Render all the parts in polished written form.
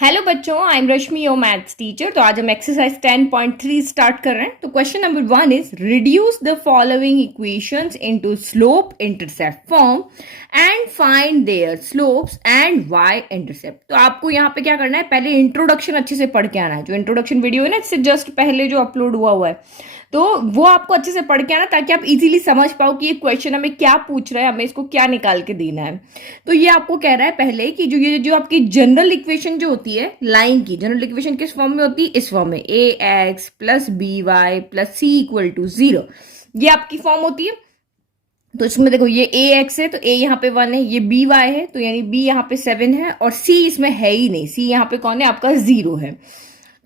Hello बच्चों, I am Rashmi your maths teacher. तो आज हम एक्सरसाइज 10.3 स्टार्ट कर रहे हैं। तो question number 1 is reduce the following equations into slope intercept form and find their slopes and Y intercept. तो आपको यहाँ पे क्या करना है, पहले इंट्रोडक्शन अच्छे से पढ़ के आना है। जो इंट्रोडक्शन वीडियो है ना, इससे जस्ट पहले जो अपलोड हुआ है, तो वो आपको अच्छे से पढ़ के आना, ताकि आप इजीली समझ पाओ कि ये क्वेश्चन हमें क्या पूछ रहा है, हमें इसको क्या निकाल के देना है। तो ये आपको कह रहा है पहले कि जो आपकी जनरल इक्वेशन जो होती है, लाइन की जनरल इक्वेशन किस फॉर्म में होती है, इस फॉर्म में a x plus b y plus c equal to 0, ये आपकी फॉर्म होती है। तो इसमें देखो, ये ए एक्स है तो ए यहाँ पे 1 है, ये बी वाई है तो यानी बी यहाँ पे 7 है, और सी इसमें है ही नहीं, सी यहाँ पे कौन है, आपका 0 है।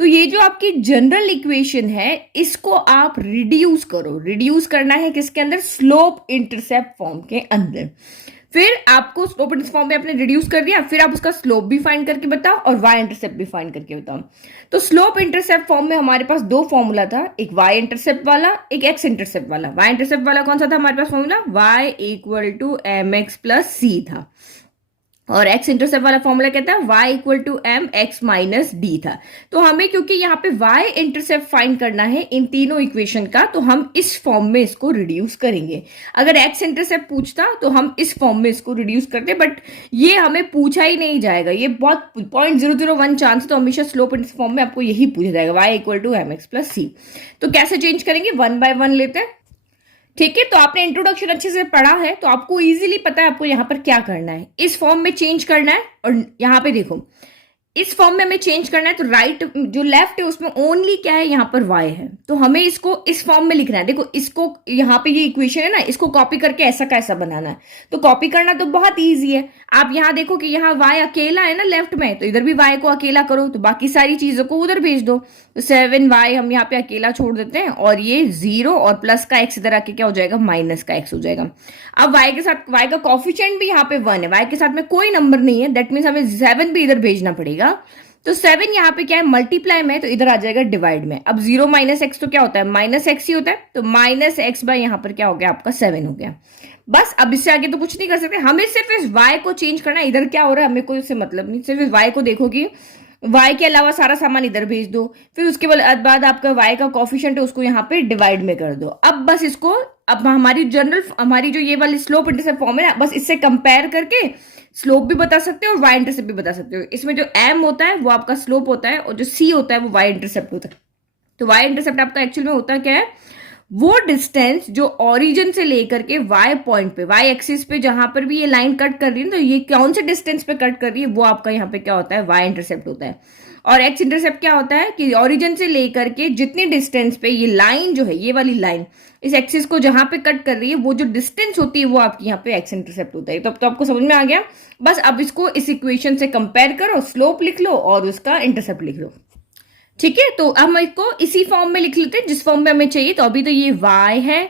तो ये जो आपकी जनरल इक्वेशन है, इसको आप रिड्यूस करो। रिड्यूस करना है किसके अंदर, स्लोप इंटरसेप्ट फॉर्म के अंदर। फिर आपको स्लोप इंटरसेप्ट फॉर्म में आपने रिड्यूस कर दिया, फिर आप उसका स्लोप भी फाइंड करके बताओ और वाई इंटरसेप्ट भी फाइंड करके बताओ। तो स्लोप इंटरसेप्ट फॉर्म में हमारे पास दो फॉर्मूला था, एक वाई इंटरसेप्ट वाला, एक एक्स इंटरसेप्ट वाला। वाई इंटरसेप्ट वाला कौन सा था हमारे पास formula, y equal to m x plus c था, और एक्स इंटरसेप्ट वाला फॉर्मूला कहता है y equal to m x minus d था। तो हमें क्योंकि यहाँ पे y इंटरसेप्ट फाइंड करना है इन तीनों इक्वेशन का, तो हम इस फॉर्म में इसको रिड्यूस करेंगे। अगर x इंटरसेप्ट पूछता तो हम इस फॉर्म में इसको रिड्यूस करते, बट ये हमें पूछा ही नहीं जाएगा, ये बहुत 0.001 चांस, तो हमेशा स्लोप इंटरसेप्ट फॉर्म में आपको यही पूछा जाएगा, y equal to m x plus c. तो कैसे चेंज करेंगे, 1 बाय 1 लेते हैं। ठीक है, तो आपने इंट्रोडक्शन अच्छे से पढ़ा है, तो आपको इजीली पता है आपको यहाँ पर क्या करना है, इस फॉर्म में चेंज करना है। और यहाँ पे देखो, इस फॉर्म में हमें चेंज करना है, तो राइट जो लेफ्ट है उसमें ओनली क्या है, यहाँ पर y है, तो हमें इसको इस फॉर्म में लिखना है। देखो, इसको यहाँ पे ये इक्वेशन है ना, इसको कॉपी करके ऐसा का ऐसा बनाना है। तो कॉपी करना तो बहुत इजी है। आप यहाँ देखो कि यहाँ y अकेला है ना लेफ्ट में, तो इधर भी y को अकेला करो, तो बाकी सारी चीजों को उधर भेज दो। तो 7y हम यहाँ पे अकेला छोड़ देते हैं, और ये 0 और प्लस का x इधर आके क्या हो जाएगा, माइनस का x हो जाएगा। अब y के साथ y का कॉफिशिएंट भी यहाँ पे 1 है, y के साथ में कोई नंबर नहीं है, दैट मीन्स हमें 7 भी इधर भेजना पड़ेगा। तो 7 यहाँ पे क्या है, मल्टीप्लाई में, तो इधर आ जाएगा डिवाइड में। अब 0 माइनस एक्स तो क्या होता है, माइनस एक्स ही होता है, तो माइनस एक्स बाय यहाँ पर क्या हो गया, आपका 7 हो गया। बस अब इससे आगे तो कुछ नहीं कर सकते, हमें सिर्फ इस y को चेंज करना है। इधर क्या हो रहा है हमें कोई उससे मतलब नहीं, सिर्फ इस y को देखो कि y के अलावा सारा सामान इधर भेज दो, फिर उसके बाद आपका y का कॉफिशिएंट है उसको यहाँ पे डिवाइड में कर दो। अब बस इसको, अब हमारी जो ये वाली स्लोप इंटरसेप्ट फॉर्म है ना, बस इससे कंपेयर करके स्लोप भी बता सकते हो और वाई इंटरसेप्ट भी बता सकते हो। इसमें जो एम होता है वो आपका स्लोप होता है, और जो सी होता है वो वाई इंटरसेप्ट होता है। तो वाई इंटरसेप्ट आपका एक्चुअल में होता क्या है, वो डिस्टेंस जो ओरिजिन से लेकर के वाई पॉइंट पे, वाई एक्सिस पे जहां पर भी ये लाइन कट कर रही है, तो ये कौन से डिस्टेंस पे कट कर रही है, वो आपका यहाँ पे क्या होता है, वाई इंटरसेप्ट होता है। और एक्स इंटरसेप्ट क्या होता है कि ओरिजिन से लेकर के जितनी डिस्टेंस पे ये लाइन जो है, ये वाली लाइन इस एक्सिस को जहां पे कट कर रही है, वो जो डिस्टेंस होती है वो आपकी यहाँ पे एक्स इंटरसेप्ट होता है। तो अब तो आपको समझ में आ गया। बस अब इसको इस इक्वेशन से कंपेयर करो, स्लोप लिख लो और उसका इंटरसेप्ट लिख लो। ठीक है, तो हम इसको इसी फॉर्म में लिख लेते हैं जिस फॉर्म में हमें चाहिए। तो अभी तो ये y है,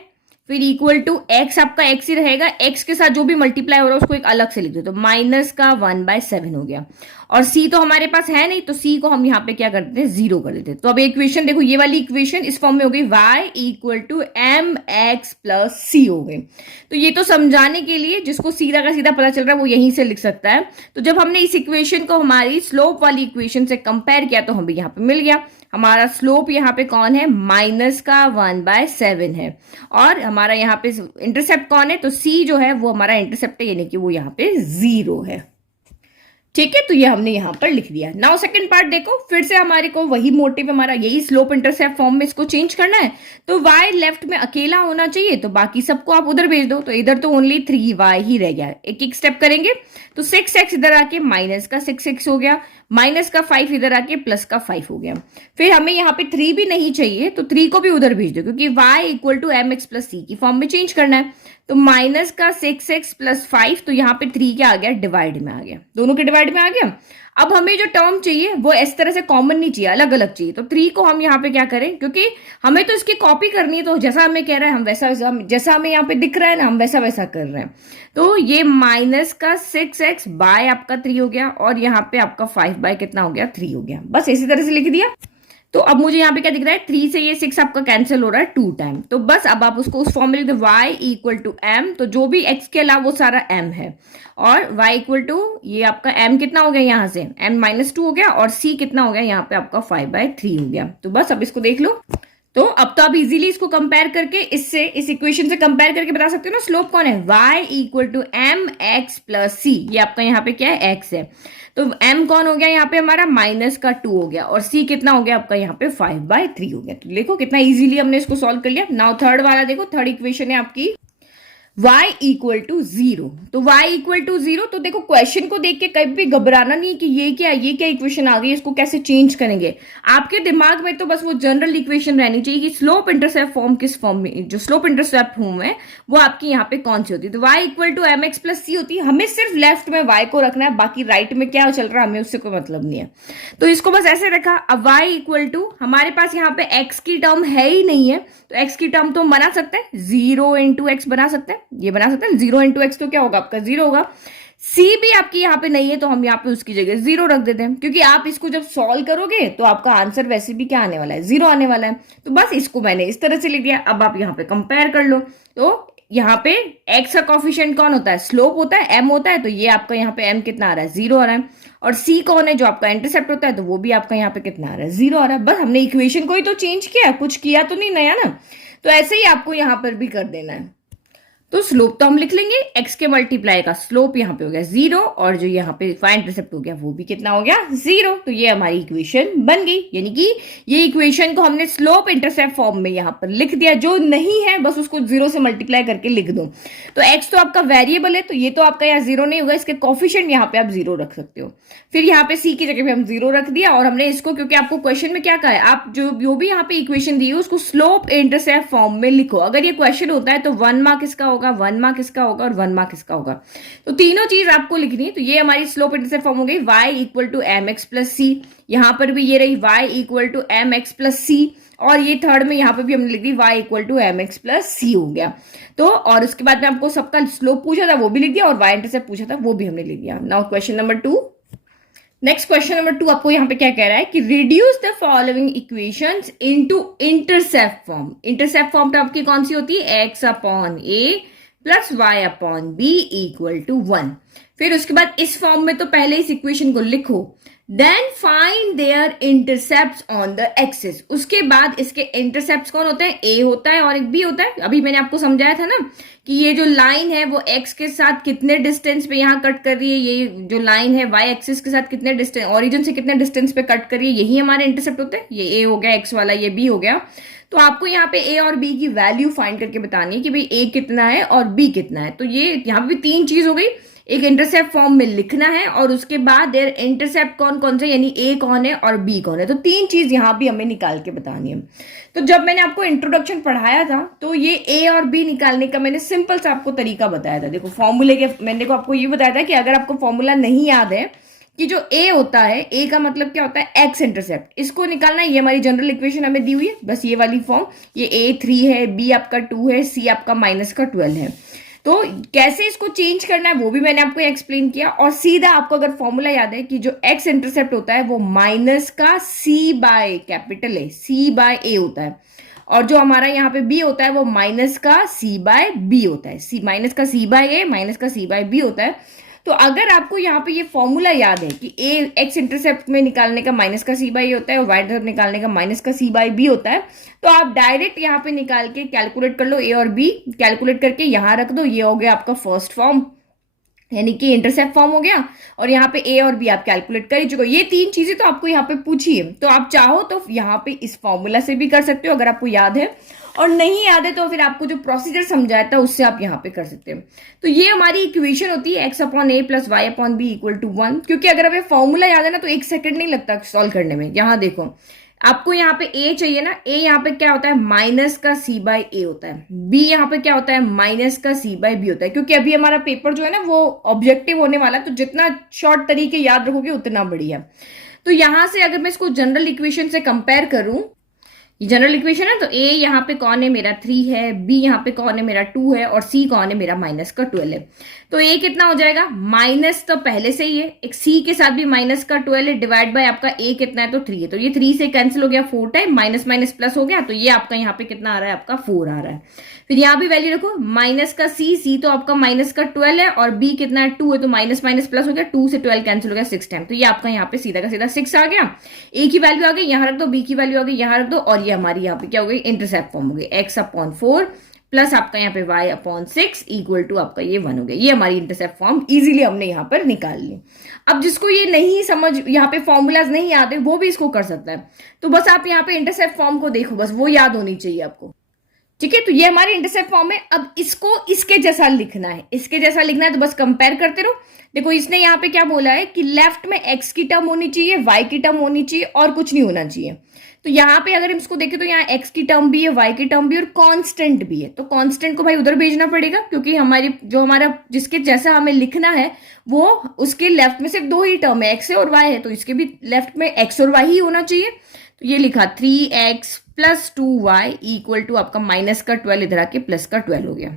फिर इक्वल टू x, आपका x ही रहेगा, x के साथ जो भी मल्टीप्लाई हो रहा है उसको एक अलग से लिख दो, तो माइनस का 1/7 हो गया। और c तो हमारे पास है नहीं, तो c को हम यहाँ पे क्या कर देते हैं, 0 कर देते हैं। तो अब इक्वेशन देखो, ये वाली इक्वेशन इस फॉर्म में हो गई, y equal to m x plus c हो गई। तो ये तो समझाने के लिए, जिसको सीधा का सीधा पता चल रहा है वो यहीं से लिख सकता है। तो जब हमने इस इक्वेशन को हमारी स्लोप वाली इक्वेशन से कंपेयर किया, तो हमें यहाँ पे मिल गया, हमारा स्लोप यहाँ पे कौन है, माइनस का 1/7 है, और हमारा यहाँ पे इंटरसेप्ट कौन है, तो c जो है वो हमारा इंटरसेप्ट है, यानी कि वो यहाँ पे 0 है। ठीक है, तो ये हमने यहां पर लिख दिया। नाउ सेकंड पार्ट देखो, फिर से हमारे को वही मोटिव, हमारा यही स्लोप इंटरसेप्ट फॉर्म में इसको चेंज करना है। तो y लेफ्ट में अकेला होना चाहिए, तो बाकी सबको आप उधर भेज दो, तो इधर तो ओनली 3y ही रह गया। एक एक स्टेप करेंगे, तो 6x इधर आके माइनस का 6x हो गया, माइनस का 5 इधर आके प्लस का 5 हो गया। फिर हमें यहाँ पे 3 भी नहीं चाहिए, तो 3 को भी उधर भेज दो, क्योंकि y equal to m x plus c की फॉर्म में चेंज करना है। तो माइनस का 6x प्लस 5, तो यहाँ पे 3 क्या आ गया, डिवाइड में आ गया, दोनों के डिवाइड में आ गया। अब हमें जो टर्म चाहिए वो इस तरह से कॉमन नहीं चाहिए, अलग अलग चाहिए। तो 3 को हम यहाँ पे क्या करें, क्योंकि हमें तो इसकी कॉपी करनी है, तो जैसा हमें कह रहा है हम वैसा जैसा हमें यहाँ पे दिख रहा है ना, हम वैसा वैसा कर रहे हैं। तो ये माइनस का 6x बाय आपका 3 हो गया, और यहाँ पे आपका 5 बाय कितना हो गया, 3 हो गया। बस इसी तरह से लिख दिया। तो अब मुझे यहाँ पे क्या दिख रहा है, 3 से ये 6 आपका कैंसिल हो रहा है 2 टाइम। तो बस अब आप उसको उस फॉर्म में लिख दो, y इक्वल टू एम, तो जो भी x के अलावा वो सारा m है, और y इक्वल टू ये आपका m कितना हो गया यहाँ से, m -2 हो गया, और c कितना हो गया यहाँ पे आपका 5/3 हो गया। तो बस अब इसको देख लो। तो अब तो आप इजीली इसको कंपेयर करके इससे, इस इक्वेशन से कंपेयर करके बता सकते हो ना स्लोप कौन है, y equal to m x plus c. ये आपका यहाँ पे क्या है, x है, तो m कौन हो गया यहाँ पे हमारा -2 हो गया, और c कितना हो गया आपका यहाँ पे 5/3 हो गया। तो देखो कितना इजीली हमने इसको सॉल्व कर लिया। नाउ थर्ड वाला देखो, थर्ड इक्वेशन है आपकी y इक्वल टू 0। तो y इक्वल टू 0, तो देखो क्वेश्चन को देख के कभी भी घबराना नहीं कि ये क्या इक्वेशन आ गई, इसको कैसे चेंज करेंगे। आपके दिमाग में तो बस वो जनरल इक्वेशन रहनी चाहिए कि स्लोप इंटरसेप्ट फॉर्म किस फॉर्म में, जो स्लोप इंटरसेप्ट फॉर्म है वो आपकी यहाँ पे कौन सी होती है। तो y equal to m x plus c होती है। हमें सिर्फ लेफ्ट में y को रखना है, बाकी राइट में क्या चल रहा है हमें उससे कोई मतलब नहीं है। तो इसको बस ऐसे रखा। अब y इक्वल टू, हमारे पास यहाँ पे x की टर्म है ही नहीं है, तो x की टर्म तो हम बना सकते हैं, 0 इंटू एक्स बना सकते हैं, ये बना सकते हैं 0 इंटू एक्स, तो क्या होगा आपका 0 होगा। c भी आपकी यहाँ पे नहीं है, तो हम यहाँ पे उसकी जगह 0 रख देते हैं, क्योंकि आप इसको जब सॉल्व करोगे तो आपका आंसर वैसे भी क्या आने वाला है, 0 आने वाला है। तो बस इसको मैंने इस तरह से लिख दिया। अब आप यहाँ पे कंपेयर कर लो, तो यहाँ पे x का कॉफिशिएंट कौन होता है, स्लोप होता है, m होता है, तो ये आपका यहाँ पे m कितना आ रहा है, 0 आ रहा है। और c कौन है, जो आपका इंटरसेप्ट होता है, तो वो भी आपका यहाँ पे कितना आ रहा है, 0 आ रहा है। बस हमने इक्वेशन को ही तो चेंज किया, कुछ किया तो नहीं नया ना। तो ऐसे ही आपको यहाँ पर भी कर देना है। तो स्लोप तो हम लिख लेंगे, x के मल्टीप्लाई का स्लोप यहाँ पे हो गया 0, और जो यहाँ पे फाइंड इंटरसेप्ट हो गया वो भी कितना हो गया, 0। तो ये हमारी इक्वेशन बन गई, यानी कि ये इक्वेशन को हमने स्लोप इंटरसेप्ट फॉर्म में यहाँ पर लिख दिया। जो नहीं है बस उसको 0 से मल्टीप्लाई करके लिख दो। तो x तो आपका वेरिएबल है, तो ये तो आपका यहाँ 0 नहीं होगा, इसके कॉफिशिएंट यहाँ पे आप 0 रख सकते हो। फिर यहाँ पे c की जगह पे हम 0 रख दिया, और हमने इसको, क्योंकि आपको क्वेश्चन में क्या कहा है, आप जो भी यहाँ पे इक्वेशन दी है उसको स्लोप इंटरसेप्ट फॉर्म में लिखो। अगर ये क्वेश्चन होता है तो 1 मार्क इसका होगा, 1 मार्क इसका होगा, और 1 मार्क इसका होगा। तो तीनों चीज आपको लिखनी है। तो ये हमारी स्लोप इंटरसेप्ट फॉर्म हो गई, y equal to m x plus c. यहां पर भी ये रही y equal to m x plus c, और ये थर्ड में यहां पर भी हमने लिख दी y equal to m x plus c हो गया। तो और उसके बाद में आपको सबका स्लोप पूछा था वो भी लिख दिया, और y इंटरसेप्ट पूछा था वो भी हमने लिख दिया। Now question number 2। Next question number 2 आपको यहाँ पे क्या कह रहा है कि reduce the following equations into intercept form. Intercept form तो आपकी कौन सी होती है, x upon a plus y upon b equal to 1। फिर उसके बाद इस फॉर्म में तो पहले इस इक्वेशन को लिखो, then find their intercepts on the axis. उसके बाद इसके इंटरसेप्ट्स कौन होते हैं, a होता है और एक b होता है। अभी मैंने आपको समझाया था ना कि ये जो लाइन है वो x के साथ कितने डिस्टेंस पे यहाँ कट कर रही है, ये जो लाइन है y एक्सिस के साथ कितने डिस्टेंस, ओरिजिन से कितने डिस्टेंस पे कट कर रही है, यही हमारे इंटरसेप्ट होते हैं। ये a हो गया x वाला, ये b हो गया। तो आपको यहाँ पे a और b की वैल्यू फाइंड करके बतानी है कि भाई a कितना है और b कितना है। तो ये यहाँ पे भी 3 चीज हो गई, एक इंटरसेप्ट फॉर्म में लिखना है, और उसके बाद देयर इंटरसेप्ट कौन कौन से, यानी a कौन है और b कौन है। तो 3 चीज यहाँ भी हमें निकाल के बतानी है। तो जब मैंने आपको इंट्रोडक्शन पढ़ाया था तो ये a और b निकालने का मैंने सिंपल सा आपको तरीका बताया था। देखो फॉर्मूले के, मैंने देखो आपको ये बताया था कि अगर आपको फॉर्मूला नहीं याद है कि जो a होता है, a का मतलब क्या होता है, x इंटरसेप्ट, इसको निकालना है। ये हमारी जनरल इक्वेशन हमें दी हुई है, बस ये वाली फॉर्म। ये a 3 है, b आपका 2 है, c आपका -12 है। तो कैसे इसको चेंज करना है वो भी मैंने आपको एक्सप्लेन किया। और सीधा आपको अगर फॉर्मूला याद है कि जो x इंटरसेप्ट होता है वो माइनस का c by capital a, c by a होता है, और जो हमारा यहाँ पे b होता है वो माइनस का c बाय b होता है। c माइनस का c बाय a माइनस का c बाय b होता है। तो अगर आपको यहाँ पे ये फॉर्मूला याद है कि a x इंटरसेप्ट में निकालने का माइनस का c बाई होता है और y इंटरसेप्ट निकालने का माइनस का c बाई b होता है, तो आप डायरेक्ट यहाँ पे निकाल के कैलकुलेट कर लो, a और b कैलकुलेट करके यहाँ रख दो। ये हो गया आपका फर्स्ट फॉर्म, यानी कि इंटरसेप्ट फॉर्म हो गया, और यहाँ पे a और b आप कैलकुलेट कर ही चुके हो। ये 3 चीजें तो आपको यहाँ पे पूछी है, तो आप चाहो तो यहाँ पे इस फॉर्मूला से भी कर सकते हो अगर आपको याद है, और नहीं याद है तो फिर आपको जो प्रोसीजर समझाया था उससे आप यहाँ पे कर सकते हो। तो ये हमारी इक्वेशन होती है x upon a plus y upon b equal to 1। क्योंकि अगर हमें फॉर्मूला याद है ना तो 1 सेकंड नहीं लगता सॉल्व करने में। यहाँ देखो आपको यहाँ पे a चाहिए ना, a यहाँ पे क्या होता है, माइनस का c बाई a होता है, b यहाँ पे क्या होता है, माइनस का c बाई b होता है। क्योंकि अभी हमारा पेपर जो है ना वो ऑब्जेक्टिव होने वाला है, तो जितना शॉर्ट तरीके याद रखोगे उतना बढ़िया। तो यहां से अगर मैं इसको जनरल इक्वेशन से कंपेयर करूं, ये जनरल इक्वेशन है। तो ए यहाँ पे कौन है मेरा 3 है, बी यहाँ पे कौन है मेरा 2 है, और सी कौन है मेरा माइनस का 12 है। तो ए कितना हो जाएगा, माइनस तो पहले से ही है, एक सी के साथ भी माइनस का 12 है, डिवाइड बाय आपका ए कितना है तो 3 है। तो ये 3 से कैंसिल हो गया 4 टाइम, माइनस माइनस प्लस हो गया, तो ये आपका यहाँ पे कितना आ रहा है, आपका 4 आ रहा है। फिर यहाँ भी वैल्यू रखो, माइनस का सी तो आपका माइनस का 12 है, और बी कितना है 2 है, तो माइनस माइनस प्लस हो गया, 2 से 12 कैंसिल हो गया 6 टाइम। तो ये आपका यहाँ पे सीधा का सीधा 6 आ गया। ए की वैल्यू आ गई, यहाँ रख दो, बी की वैल्यू आ गई, यहाँ रख दो, और ये हमारी यहाँ पे क्या हो गई, इंटरसेप्ट फॉर्म हो गई, x/4 प्लस आपका यहाँ पे y/6 इक्वल टू आपका ये 1 हो गया। ये हमारी इंटरसेप्ट फॉर्म इजीली हमने यहाँ पर निकाल ली। अब जिसको ये नहीं समझ, यहाँ पे फॉर्मूलाज नहीं याद है, वो भी इसको कर सकता है। तो बस आप यहाँ पे इंटरसेप्ट फॉर्म को देखो, बस वो याद होनी चाहिए आपको। ठीक है, तो ये हमारी इंटरसेप्ट फॉर्म है। अब इसको इसके जैसा लिखना है, इसके जैसा लिखना है तो बस कंपेयर करते रहो। देखो इसने यहाँ पे क्या बोला है कि लेफ्ट में x की टर्म होनी चाहिए, y की टर्म होनी चाहिए, और कुछ नहीं होना चाहिए। तो यहाँ पे अगर हम इसको देखें तो यहाँ x की टर्म भी है, y की टर्म भी है, और कांस्टेंट भी है। तो कांस्टेंट को भाई उधर भेजना पड़ेगा, क्योंकि हमारी जो हमारा जिसके जैसा हमें लिखना है वो उसके लेफ्ट में सिर्फ 2 ही टर्म है, x है और y है, तो इसके भी लेफ्ट में x और y ही होना चाहिए। तो ये लिखा 3x plus 2y equal to आपका माइनस का 12 इधर आके प्लस का 12 हो गया।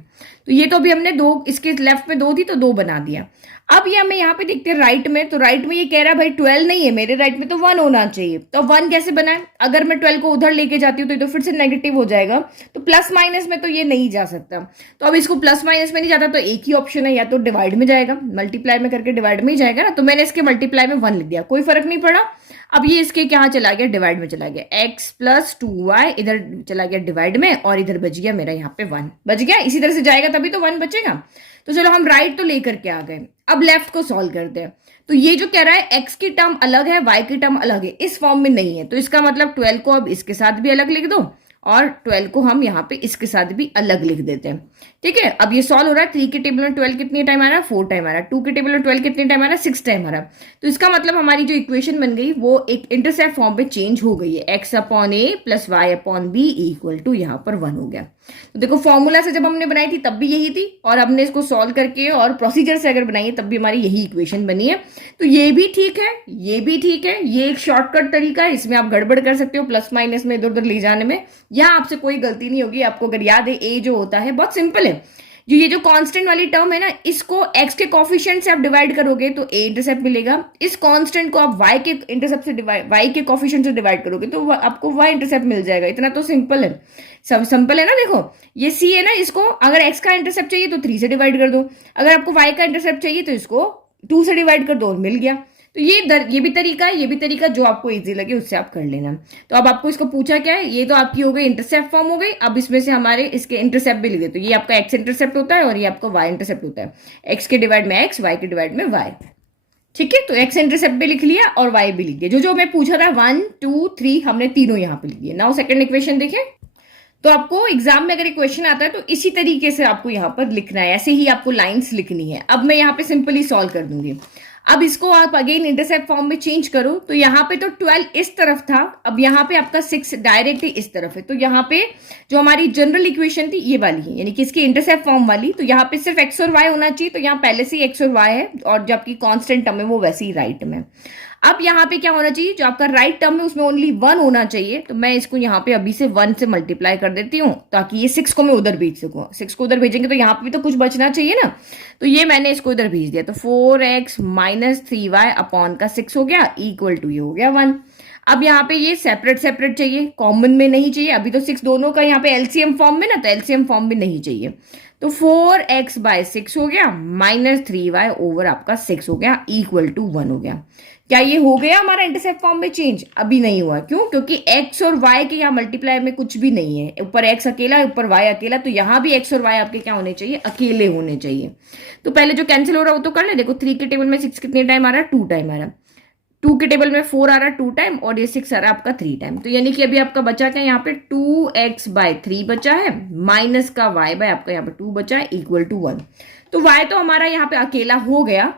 तो ये तो अभी हमने दो, इसके लेफ्ट में 2 थी तो 2 बना दिया। अब ये हमें यहाँ पे देखते हैं राइट में, तो राइट में ये कह रहा है भाई 12 नहीं है मेरे राइट में, तो 1 होना चाहिए। तो 1 कैसे बना है, अगर मैं 12 को उधर लेके जाती हूँ तो ये तो फिर से नेगेटिव हो जाएगा, तो प्लस माइनस में तो ये नहीं जा सकता। तो अब इसको प्लस माइनस में नहीं जाता, तो एक ही ऑप्शन है, या तो डिवाइड में जाएगा, मल्टीप्लाई में करके डिवाइड में ही जाएगा ना। तो मैंने इसके मल्टीप्लाई में 1 लिख दिया, कोई फर्क नहीं पड़ा। अब ये इसके क्या चला गया, डिवाइड में चला गया, x प्लस 2y इधर चला गया डिवाइड में, और इधर बच गया मेरा यहाँ पे 1 बच गया। इसी तरह से जाएगा तभी तो 1 बचेगा। तो चलो हम राइट तो लेकर के आ गए, अब लेफ्ट को सॉल्व करते हैं। तो ये जो कह रहा है x की टर्म अलग है, y की टर्म अलग है, इस फॉर्म में नहीं है, तो इसका मतलब 12 को अब इसके साथ भी अलग लिख दो, और 12 को हम यहाँ पे इसके साथ भी अलग लिख देते हैं। ठीक है, अब ये सॉल्व हो रहा है। 3 के टेबल में 12 कितनी टाइम आ रहा है, 4 टाइम आ रहा है। 2 के टेबल में 12 कितनी टाइम आ रहा है, 6 टाइम आ रहा है। तो इसका मतलब हमारी जो इक्वेशन बन गई वो एक इंटरसेप्ट फॉर्म में चेंज हो गई है, x/a plus y/b equal to यहाँ पर 1 हो गया। तो देखो फॉर्मूला से जब हमने बनाई थी तब भी यही थी, और हमने इसको सॉल्व करके और प्रोसीजर से अगर बनाई है तब भी हमारी यही इक्वेशन बनी है। तो ये भी ठीक है, ये भी ठीक है, ये एक शॉर्टकट तरीका है, इसमें आप गड़बड़ कर सकते हो प्लस माइनस में इधर उधर ले जाने में। यहाँ आपसे कोई गलती नहीं होगी। आपको अगर याद है ए जो होता है बहुत सिंपल है, जो ये जो कांस्टेंट वाली टर्म है ना, इसको x के कोफिशिएंट से आप डिवाइड करोगे तो a इंटरसेप्ट मिलेगा। इस कांस्टेंट को आप y के इंटरसेप्ट से डिवाइड, y के कोफिशिएंट से डिवाइड करोगे तो आपको y इंटरसेप्ट मिल जाएगा। इतना तो सिंपल है, सब सिंपल है ना। देखो ये c है ना, इसको अगर x का इंटरसेप्ट चाहिए तो 3 से डिवाइड कर दो, अगर आपको y का इंटरसेप्ट चाहिए तो इसको 2 से डिवाइड कर दो और मिल गया। तो ये भी तरीका है, ये भी तरीका, जो आपको इजी लगे उससे आप कर लेना। तो अब आपको इसको पूछा क्या है, ये तो आपकी हो गई इंटरसेप्ट फॉर्म हो गई। अब इसमें से हमारे इसके इंटरसेप्ट भी लिख दे, तो ये आपका एक्स इंटरसेप्ट होता है और ये आपका वाई इंटरसेप्ट होता है। एक्स के डिवाइड में एक्स, वाई के डिवाइड में वाई। ठीक है, तो एक्स इंटरसेप्ट भी लिख लिया और वाई भी लिख दिया। जो जो मैं पूछा था 1 2 3 हमने तीनों यहाँ पे लिख दिए। नाउ सेकंड इक्वेशन देखें। तो आपको एग्जाम में अगर एक क्वेश्चन आता है तो इसी तरीके से आपको यहाँ पर लिखना है, ऐसे ही आपको लाइंस लिखनी है। अब मैं यहाँ पे सिंपली सॉल्व कर दूंगी। अब इसको आप अगेन इंटरसेप्ट फॉर्म में चेंज करो, तो यहाँ पे तो 12 इस तरफ था, अब यहाँ पे आपका 6 डायरेक्ट ही इस तरफ है। तो यहाँ पे जो हमारी जनरल इक्वेशन थी ये वाली है, यानी कि इसकी इंटरसेप्ट फॉर्म वाली। तो यहाँ पे सिर्फ x और y होना चाहिए, तो यहाँ पहले से ही x और y है, और जो आपकी कांस्टेंट टर्म है वो वैसे ही राइट में। अब यहाँ पे क्या होना चाहिए, जो आपका राइट टर्म है उसमें ओनली 1 होना चाहिए। तो मैं इसको यहाँ पे अभी से 1 से मल्टीप्लाई कर देती हूँ, ताकि ये 6 को मैं उधर भेज सकूँ। 6 को उधर भेजेंगे तो यहाँ पे भी तो कुछ बचना चाहिए ना, तो ये मैंने इसको इधर भेज दिया। तो 4x माइनस 3y अपॉन का 6 हो गया इक्वल टू ये हो गया 1। अब यहाँ पे ये सेपरेट सेपरेट चाहिए, कॉमन में नहीं चाहिए। अभी तो 6 दोनों का यहाँ पे एलसीएम फॉर्म में ना, तो एलसीएम फॉर्म में नहीं चाहिए। तो 4x बाय 6 हो गया माइनस 3y ओवर आपका 6 हो गया इक्वल टू 1 हो गया। क्या ये हो गया हमारा इंटरसेप्ट फॉर्म में चेंज? अभी नहीं हुआ। क्यों? क्योंकि x और y के यहाँ मल्टीप्लाई में कुछ भी नहीं है, ऊपर x अकेला ऊपर y अकेला, तो यहाँ भी x और y आपके क्या होने चाहिए, अकेले होने चाहिए। तो पहले जो कैंसिल हो रहा है वो तो कर ले। देखो 3 के टेबल में 6 कितने टाइम आ रहा है, 2 टाइम आ रहा है। 2 के टेबल में 4 आ रहा है 2 टाइम, और ये 6 आ रहा है आपका 3 टाइम। तो यानी कि अभी आपका बचा क्या, यहाँ पे 2x बाय 3 बचा है, माइनस का y बाय आपका यहाँ पे 2 बचा है इक्वल टू 1। तो y तो हमारा यहाँ पे अकेला हो गया,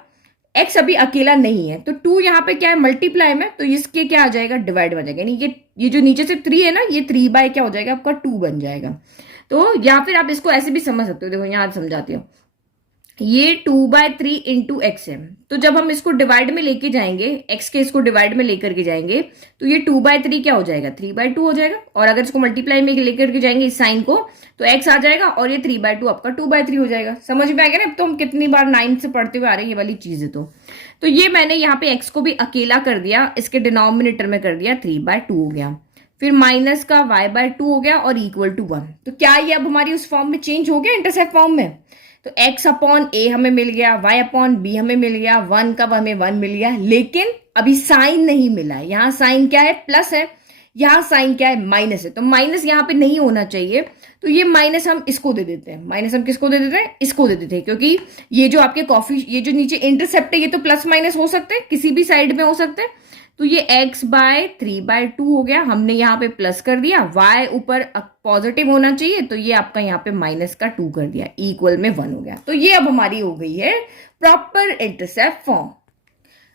x अभी अकेला नहीं है। तो 2 यहाँ पे क्या है, मल्टीप्लाई में, तो इसके क्या आ जाएगा, डिवाइड बन जाएगा। यानी ये जो नीचे से 3 है ना, ये 3 बाय क्या हो जाएगा आपका 2 बन जाएगा। तो या फिर आप इसको ऐसे भी समझ सकते हो, देखो यहाँ समझाती हूँ। ये 2/3 इंटू एक्स है। तो जब हम इसको डिवाइड में लेके जाएंगे, एक्स के इसको डिवाइड में लेकर के जाएंगे, तो ये 2/3 क्या हो जाएगा, 3/2 हो जाएगा। और अगर इसको मल्टीप्लाई में लेकर के जाएंगे इस साइन को, तो एक्स आ जाएगा और ये 3/2 आपका 2/3 हो जाएगा। समझ में आ गया ना। अब तो हम कितनी बार 9 से पढ़ते हुए आ रहे हैं ये वाली चीजें। तो ये मैंने यहाँ पे एक्स को भी अकेला कर दिया, इसके डिनोमिनेटर में कर दिया, 3/2 हो गया। फिर माइनस का y/2 हो गया और इक्वल टू 1। तो क्या ये अब हमारी उस फॉर्म में चेंज हो गया, इंटरसेप्ट फॉर्म में। तो x अपॉन a हमें मिल गया, y अपॉन b हमें मिल गया, 1 का हमें 1 मिल गया, लेकिन अभी साइन नहीं मिला है। यहाँ साइन क्या है, प्लस है, यहाँ साइन क्या है, माइनस है। तो माइनस यहाँ पे नहीं होना चाहिए, तो ये माइनस हम इसको दे देते हैं। माइनस हम किसको दे देते हैं, इसको दे देते हैं, क्योंकि ये जो आपके ये जो नीचे इंटरसेप्ट है, ये तो प्लस माइनस हो सकते हैं, किसी भी साइड में हो सकते हैं। तो ये x/3/2 हो गया, हमने यहाँ पे प्लस कर दिया, y ऊपर पॉजिटिव होना चाहिए, तो ये आपका यहाँ पे माइनस का 2 कर दिया, इक्वल में 1 हो गया। तो ये अब हमारी हो गई है प्रॉपर इंटरसेप्ट फॉर्म।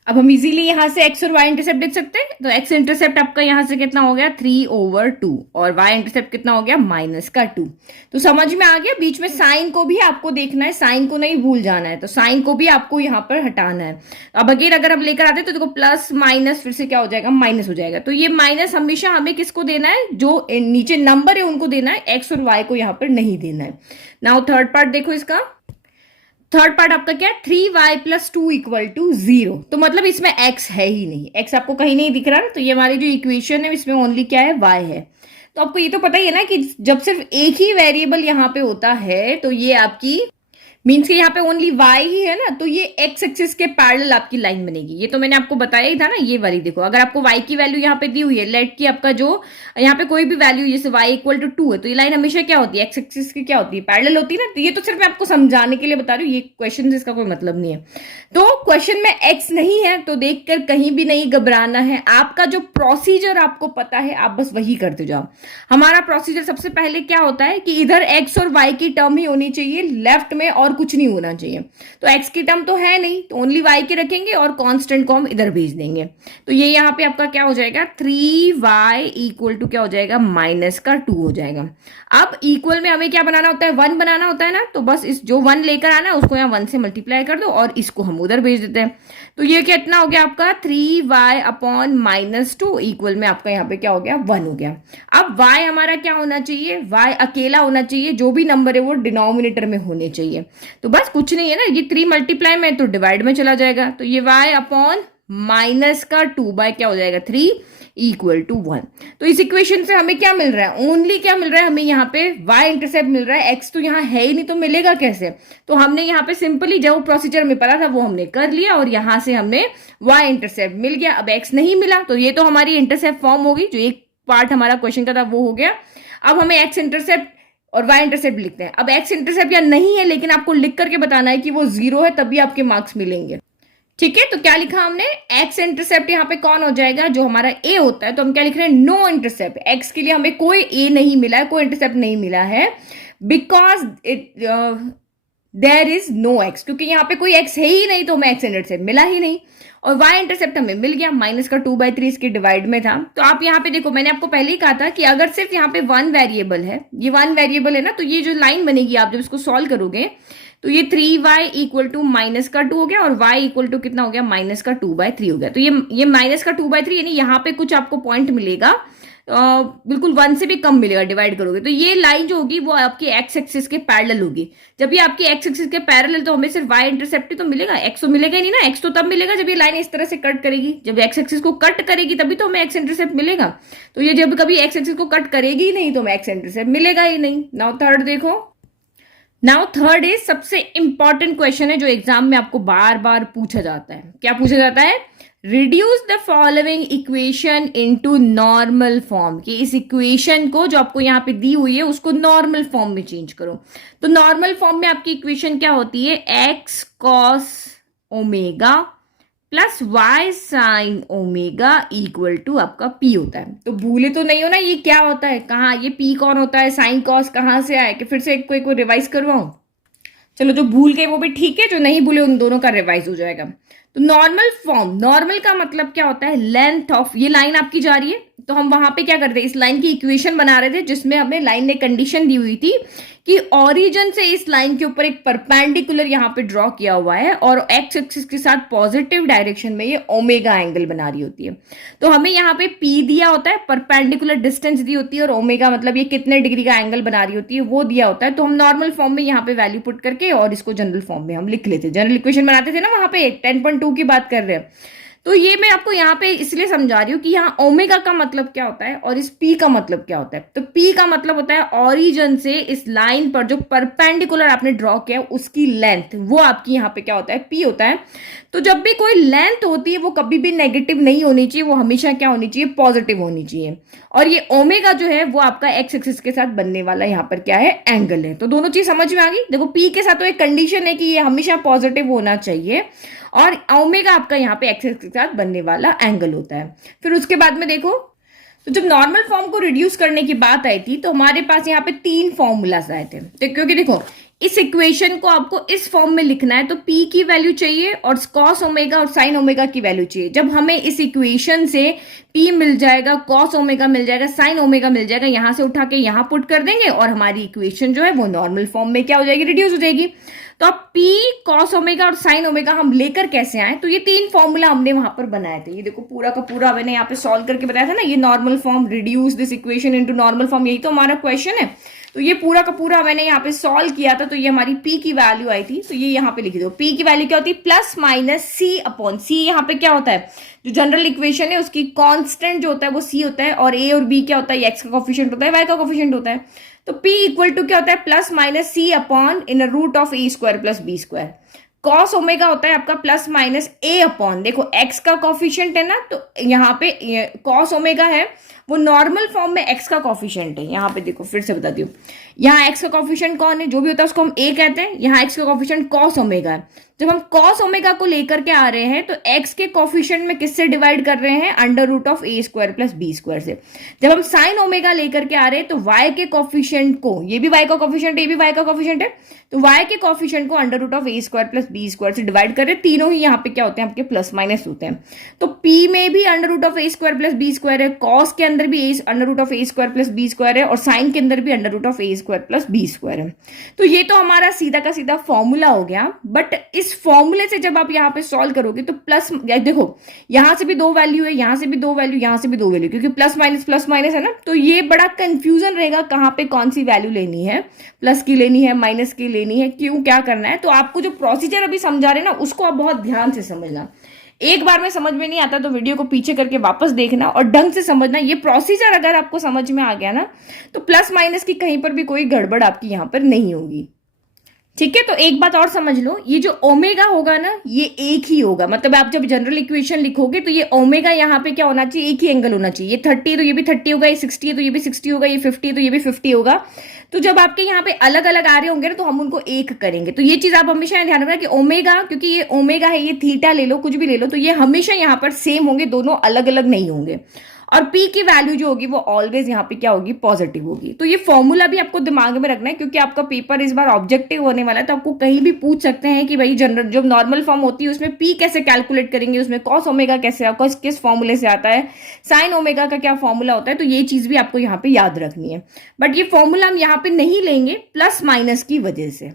अब हम इजीली यहां से x और y इंटरसेप्ट देख सकते हैं। तो x इंटरसेप्ट आपका यहां से कितना हो गया, 3/2, और y इंटरसेप्ट कितना हो गया, -2। तो समझ में आ गया। बीच में साइन को भी आपको देखना है, साइन को नहीं भूल जाना है, तो साइन को भी आपको यहाँ पर हटाना है। अब अगर हम लेकर आते तो देखो प्लस माइनस फिर से क्या हो जाएगा, माइनस हो जाएगा। तो ये माइनस हमेशा हमें किसको देना है, जो नीचे नंबर है उनको देना है, एक्स और वाई को यहाँ पर नहीं देना है। नाउ थर्ड पार्ट देखो इसका। थर्ड पार्ट आपका क्या है, 3y+2 इक्वल टू 0। तो मतलब इसमें x है ही नहीं, x आपको कहीं नहीं दिख रहा ना। तो ये हमारी जो इक्वेशन है इसमें ओनली क्या है, y है। तो आपको ये तो पता ही है ना कि जब सिर्फ एक ही वेरिएबल यहाँ पे होता है तो ये आपकी मीन्स कि यहाँ पे ओनली y ही है ना, तो ये x एक्सिस के पैरेलल आपकी लाइन बनेगी। ये तो मैंने आपको बताया ही था ना। ये वाली देखो, अगर आपको y की वैल्यू यहाँ पे दी हुई है, लेट की आपका जो यहाँ पे कोई भी वैल्यू जैसे y = 2 है, तो ये लाइन हमेशा क्या होती है, x एक्सिस की क्या होती है, पैरेलल होती है ना। तो ये तो सिर्फ मैं आपको समझाने के लिए बता रही हूँ, ये क्वेश्चन से इसका कोई मतलब नहीं है। तो क्वेश्चन में x नहीं है तो देखकर कहीं भी नहीं घबराना है। आपका जो प्रोसीजर आपको पता है, आप बस वही करते जाओ। हमारा प्रोसीजर सबसे पहले क्या होता है कि इधर x और y की टर्म ही होनी चाहिए, लेफ्ट में और कुछ नहीं होना चाहिए। तो x की टर्म तो है नहीं, तो ओनली y की रखेंगे और कांस्टेंट को हम इधर भेज देंगे। तो ये यहाँ पे आपका क्या हो जाएगा, 3y = क्या हो जाएगा, -2 हो जाएगा। अब इक्वल में हमें क्या बनाना होता है, 1 बनाना होता है ना। तो बस इस जो 1 लेकर आना है उसको यहाँ 1 से मल्टीप्लाई कर दो और इसको हम उधर भेज देते हैं। तो ये कितना हो गया आपका, 3y/-2 इक्वल में आपका यहाँ पे क्या हो गया, 1 हो गया। अब y हमारा क्या होना चाहिए, y अकेला होना चाहिए, जो भी नंबर है वो डिनोमिनेटर में होने चाहिए। तो बस कुछ नहीं है ना, ये 3 मल्टीप्लाई में तो डिवाइड में चला जाएगा। तो ये y/-2 बाय क्या हो जाएगा, 3 = 1। तो इस इक्वेशन से हमें क्या मिल रहा है, ओनली क्या मिल रहा है, हमें यहाँ पे y इंटरसेप्ट मिल रहा है। x तो यहाँ है ही नहीं, तो मिलेगा कैसे। तो हमने यहाँ पे सिंपली जो प्रोसीजर में पढ़ा था वो हमने कर लिया और यहाँ से हमने y इंटरसेप्ट मिल गया। अब x नहीं मिला, तो ये तो हमारी इंटरसेप्ट फॉर्म होगी। जो एक पार्ट हमारा क्वेश्चन का था वो हो गया। अब हमें x इंटरसेप्ट और y इंटरसेप्ट लिखते हैं। अब x इंटरसेप्ट या नहीं है, लेकिन आपको लिख करके बताना है कि वो 0 है, तभी आपके मार्क्स मिलेंगे। ठीक है, तो क्या लिखा हमने, x इंटरसेप्ट यहाँ पे कौन हो जाएगा, जो हमारा a होता है। तो हम क्या लिख रहे हैं, नो इंटरसेप्ट। x के लिए हमें कोई a नहीं मिला है, कोई इंटरसेप्ट नहीं मिला है, because there is no x, क्योंकि यहाँ पे कोई x है ही नहीं, तो हमें x इंटरसेप्ट मिला ही नहीं। और y इंटरसेप्ट हमें मिल गया, -2/3 इसके डिवाइड में था। तो आप यहाँ पे देखो, मैंने आपको पहले ही कहा था कि अगर सिर्फ यहाँ पे 1 वेरिएबल है, ये 1 वेरिएबल है ना, तो ये जो लाइन बनेगी आप जब इसको सॉल्व करोगे तो ये 3y = -2 हो गया और y = कितना हो गया, -2/3 हो गया। तो ये -2/3 यानी यहाँ पे कुछ आपको पॉइंट मिलेगा, बिल्कुल 1 से भी कम मिलेगा डिवाइड करोगे। तो ये लाइन जो होगी वो आपकी x एक्सिस के पैरेलल होगी। जब ये आपकी x एक्सिस के पैरेलल, तो हमें सिर्फ y इंटरसेप्ट ही तो मिलेगा, x तो मिलेगा ही नहीं ना। x तो तब मिलेगा जब ये लाइन इस तरह से कट करेगी, जब x एक्सिस को कट करेगी तभी तो हमें x इंटरसेप्ट मिलेगा। तो ये जब कभी x एक्सिस को कट करेगी ही नहीं तो हमें x इंटरसेप्ट मिलेगा ही नहीं। नाउ थर्ड देखो, नाउ थर्ड इज सबसे इंपॉर्टेंट क्वेश्चन है जो एग्जाम में आपको बार बार पूछा जाता है। क्या पूछा जाता है, reduce the following equation into normal form. कि इस इक्वेशन को जो आपको यहाँ पे दी हुई है उसको नॉर्मल फॉर्म में चेंज करो। तो नॉर्मल फॉर्म में आपकी इक्वेशन क्या होती है, x cos omega plus y sin omega = आपका p होता है। तो भूले तो नहीं हो ना ये क्या होता है, कहाँ ये p कौन होता है, sin cos कहाँ से आया, कि फिर से एक को रिवाइज करवाऊं। चलो जो भूल गए वो भी ठीक है, जो नहीं भूले उन दोनों का रिवाइज हो जाएगा। तो नॉर्मल फॉर्म, नॉर्मल का मतलब क्या होता है, लेंथ ऑफ, ये लाइन आपकी जा रही है तो हम वहां पे क्या करते, इस लाइन की इक्वेशन बना रहे थे जिसमें हमें लाइन ने कंडीशन दी हुई थी कि ओरिजिन से इस लाइन के ऊपर एक परपेंडिकुलर यहाँ पे ड्रॉ किया हुआ है और एक्स एक्सिस के साथ पॉजिटिव डायरेक्शन में ये ओमेगा एंगल बना रही होती है। तो हमें यहाँ पे पी दिया होता है, परपेंडिकुलर डिस्टेंस दी होती है, और ओमेगा मतलब ये कितने डिग्री का एंगल बना रही होती है वो दिया होता है। तो हम नॉर्मल फॉर्म में यहाँ पे वैल्यू पुट करके और इसको जनरल फॉर्म में हम लिख लेते, जनरल इक्वेशन बनाते थे ना, वहां पे 10.2 की बात कर रहे हैं। तो ये मैं आपको यहाँ पे इसलिए समझा रही हूँ कि यहाँ ओमेगा का मतलब क्या होता है और इस पी का मतलब क्या होता है। तो पी का मतलब होता है ओरिजिन से इस लाइन पर जो परपेंडिकुलर आपने ड्रॉ किया उसकी लेंथ, वो आपकी यहाँ पे क्या होता है, पी होता है। तो जब भी कोई लेंथ होती है वो कभी भी नेगेटिव नहीं होनी चाहिए, वो हमेशा क्या होनी चाहिए, पॉजिटिव होनी चाहिए। और ये ओमेगा जो है वो आपका एक्स एक्सिस के साथ बनने वाला यहाँ पर क्या है, एंगल है। तो दोनों चीज समझ में आ गई। देखो पी के साथ तो एक कंडीशन है कि ये हमेशा पॉजिटिव होना चाहिए और ओमेगा आपका यहाँ पे एक्सिस के साथ बनने वाला एंगल होता है। फिर उसके बाद में देखो, तो जब नॉर्मल फॉर्म को रिड्यूस करने की बात आई थी तो हमारे पास यहाँ पे 3 फॉर्मूलाज आए थे। तो क्योंकि देखो इस इक्वेशन को आपको इस फॉर्म में लिखना है तो P की वैल्यू चाहिए और cos ओमेगा और sin ओमेगा की वैल्यू चाहिए। जब हमें इस इक्वेशन से P मिल जाएगा, cos ओमेगा मिल जाएगा, sin ओमेगा मिल जाएगा, यहां से उठा के यहां पुट कर देंगे और हमारी इक्वेशन जो है वो नॉर्मल फॉर्म में क्या हो जाएगी, रिड्यूस हो जाएगी। तो अब P cos ओमेगा और sin ओमेगा हम लेकर कैसे आए, तो ये 3 फॉर्मूला हमने वहां पर बनाए थे। ये देखो पूरा का पूरा मैंने यहाँ पे सॉल्व करके बताया था ना, ये normal form, reduce this equation into normal form, यही तो हमारा क्वेश्चन है। तो ये पूरा का पूरा मैंने यहाँ पे सॉल्व किया था। तो ये हमारी P की वैल्यू आई थी, तो ये यहाँ पे लिख दो। P की वैल्यू क्या होती है, plus minus C upon C। यहाँ पे क्या होता है, जो जनरल इक्वेशन है उसकी कांस्टेंट जो होता है वो C होता है, और A और B क्या होता है, X का कोफिशिएंट होता है, Y का कोफिशिएंट होता है। तो P इक्वल टू क्या होता है, plus minus C upon in root of A square plus B square. Cos omega होता है आपका प्लस माइनस A अपॉन, देखो X का कोफिशिएंट है ना, तो यहाँ पे कॉस ओमेगा है वो नॉर्मल फॉर्म में x का कॉफिशिएंट है। यहाँ पे देखो फिर से बताती हूँ, यहाँ x का कॉफिशिएंट कौन है, जो भी होता है उसको हम a कहते हैं। यहाँ x का कॉफिशिएंट cos ओमेगा है। जब हम cos ओमेगा को लेकर के आ रहे हैं तो x के कॉफिशिएंट में किससे डिवाइड कर रहे हैं, under root of a square plus b square से। जब हम sin ओमेगा लेकर के आ रहे हैं तो y के कॉफिशिएंट को, ये भी y का कॉफिशिएंट, ये भी y का कॉफिशिएंट है, तो y के कॉफिशिएंट को under root of a square plus b square से डिवाइड कर रहे हैं। तीनों ही यहाँ पे क्या होते हैं, आपके प्लस माइनस होते हैं। तो p में भी under root of a square plus b square है, cos के अंदर भी under root of a square plus b square है, और sin के अंदर भी under root of a square plus b square है। तो ये तो हमारा सीधा का सीधा फॉर्मूला हो गया। बट इस फॉर्मूले से जब आप यहाँ पे सॉल्व करोगे तो प्लस, देखो यहां से भी 2 वैल्यू है, यहां से भी 2 वैल्यू, यहां से भी 2 वैल्यू, क्योंकि प्लस माइनस है ना, तो ये बड़ा कंफ्यूजन रहेगा कहां पे कौन सी वैल्यू लेनी है, प्लस की लेनी है, माइनस की लेनी है, क्यों क्या करना है। तो आपको जो प्रोसीजर अभी समझा रहे हैं ना उसको आप बहुत ध्यान से समझना। एक बार में समझ में नहीं आता तो वीडियो को पीछे करके वापस देखना और ढंग से समझना। ये प्रोसीजर अगर आपको समझ में आ गया ना तो प्लस माइनस की कहीं पर भी कोई गड़बड़ आपकी यहां पर नहीं होगी। ठीक है, तो एक बात और समझ लो, ये जो ओमेगा होगा ना ये एक ही होगा। मतलब आप जब जनरल इक्वेशन लिखोगे तो ये ओमेगा यहाँ पे क्या होना चाहिए, एक ही एंगल होना चाहिए। ये 30 है तो ये भी 30 होगा, ये 60 है तो ये भी 60 होगा, ये 50 है तो ये भी 50 होगा। तो जब आपके यहाँ पे अलग अलग आ रहे होंगे ना तो हम उनको एक करेंगे। तो ये चीज आप हमेशा ध्यान रखना कि ओमेगा, क्योंकि ये ओमेगा है, ये थीटा ले लो, कुछ भी ले लो, तो ये हमेशा यहाँ पर सेम होंगे, दोनों अलग अलग नहीं होंगे। और P की वैल्यू जो होगी वो ऑलवेज यहाँ पे क्या होगी, पॉजिटिव होगी। तो ये फॉर्मूला भी आपको दिमाग में रखना है, क्योंकि आपका पेपर इस बार ऑब्जेक्टिव होने वाला है। तो आपको कहीं भी पूछ सकते हैं कि भाई जनरल जो नॉर्मल फॉर्म होती है उसमें P कैसे कैलकुलेट करेंगे, उसमें cos ओमेगा कैसे, किस फॉर्मूले से आता है, sin ओमेगा का क्या फॉर्मूला होता है। तो ये चीज भी आपको यहाँ पे याद रखनी है। बट ये फॉर्मूला हम यहाँ पे नहीं लेंगे प्लस माइनस की वजह से।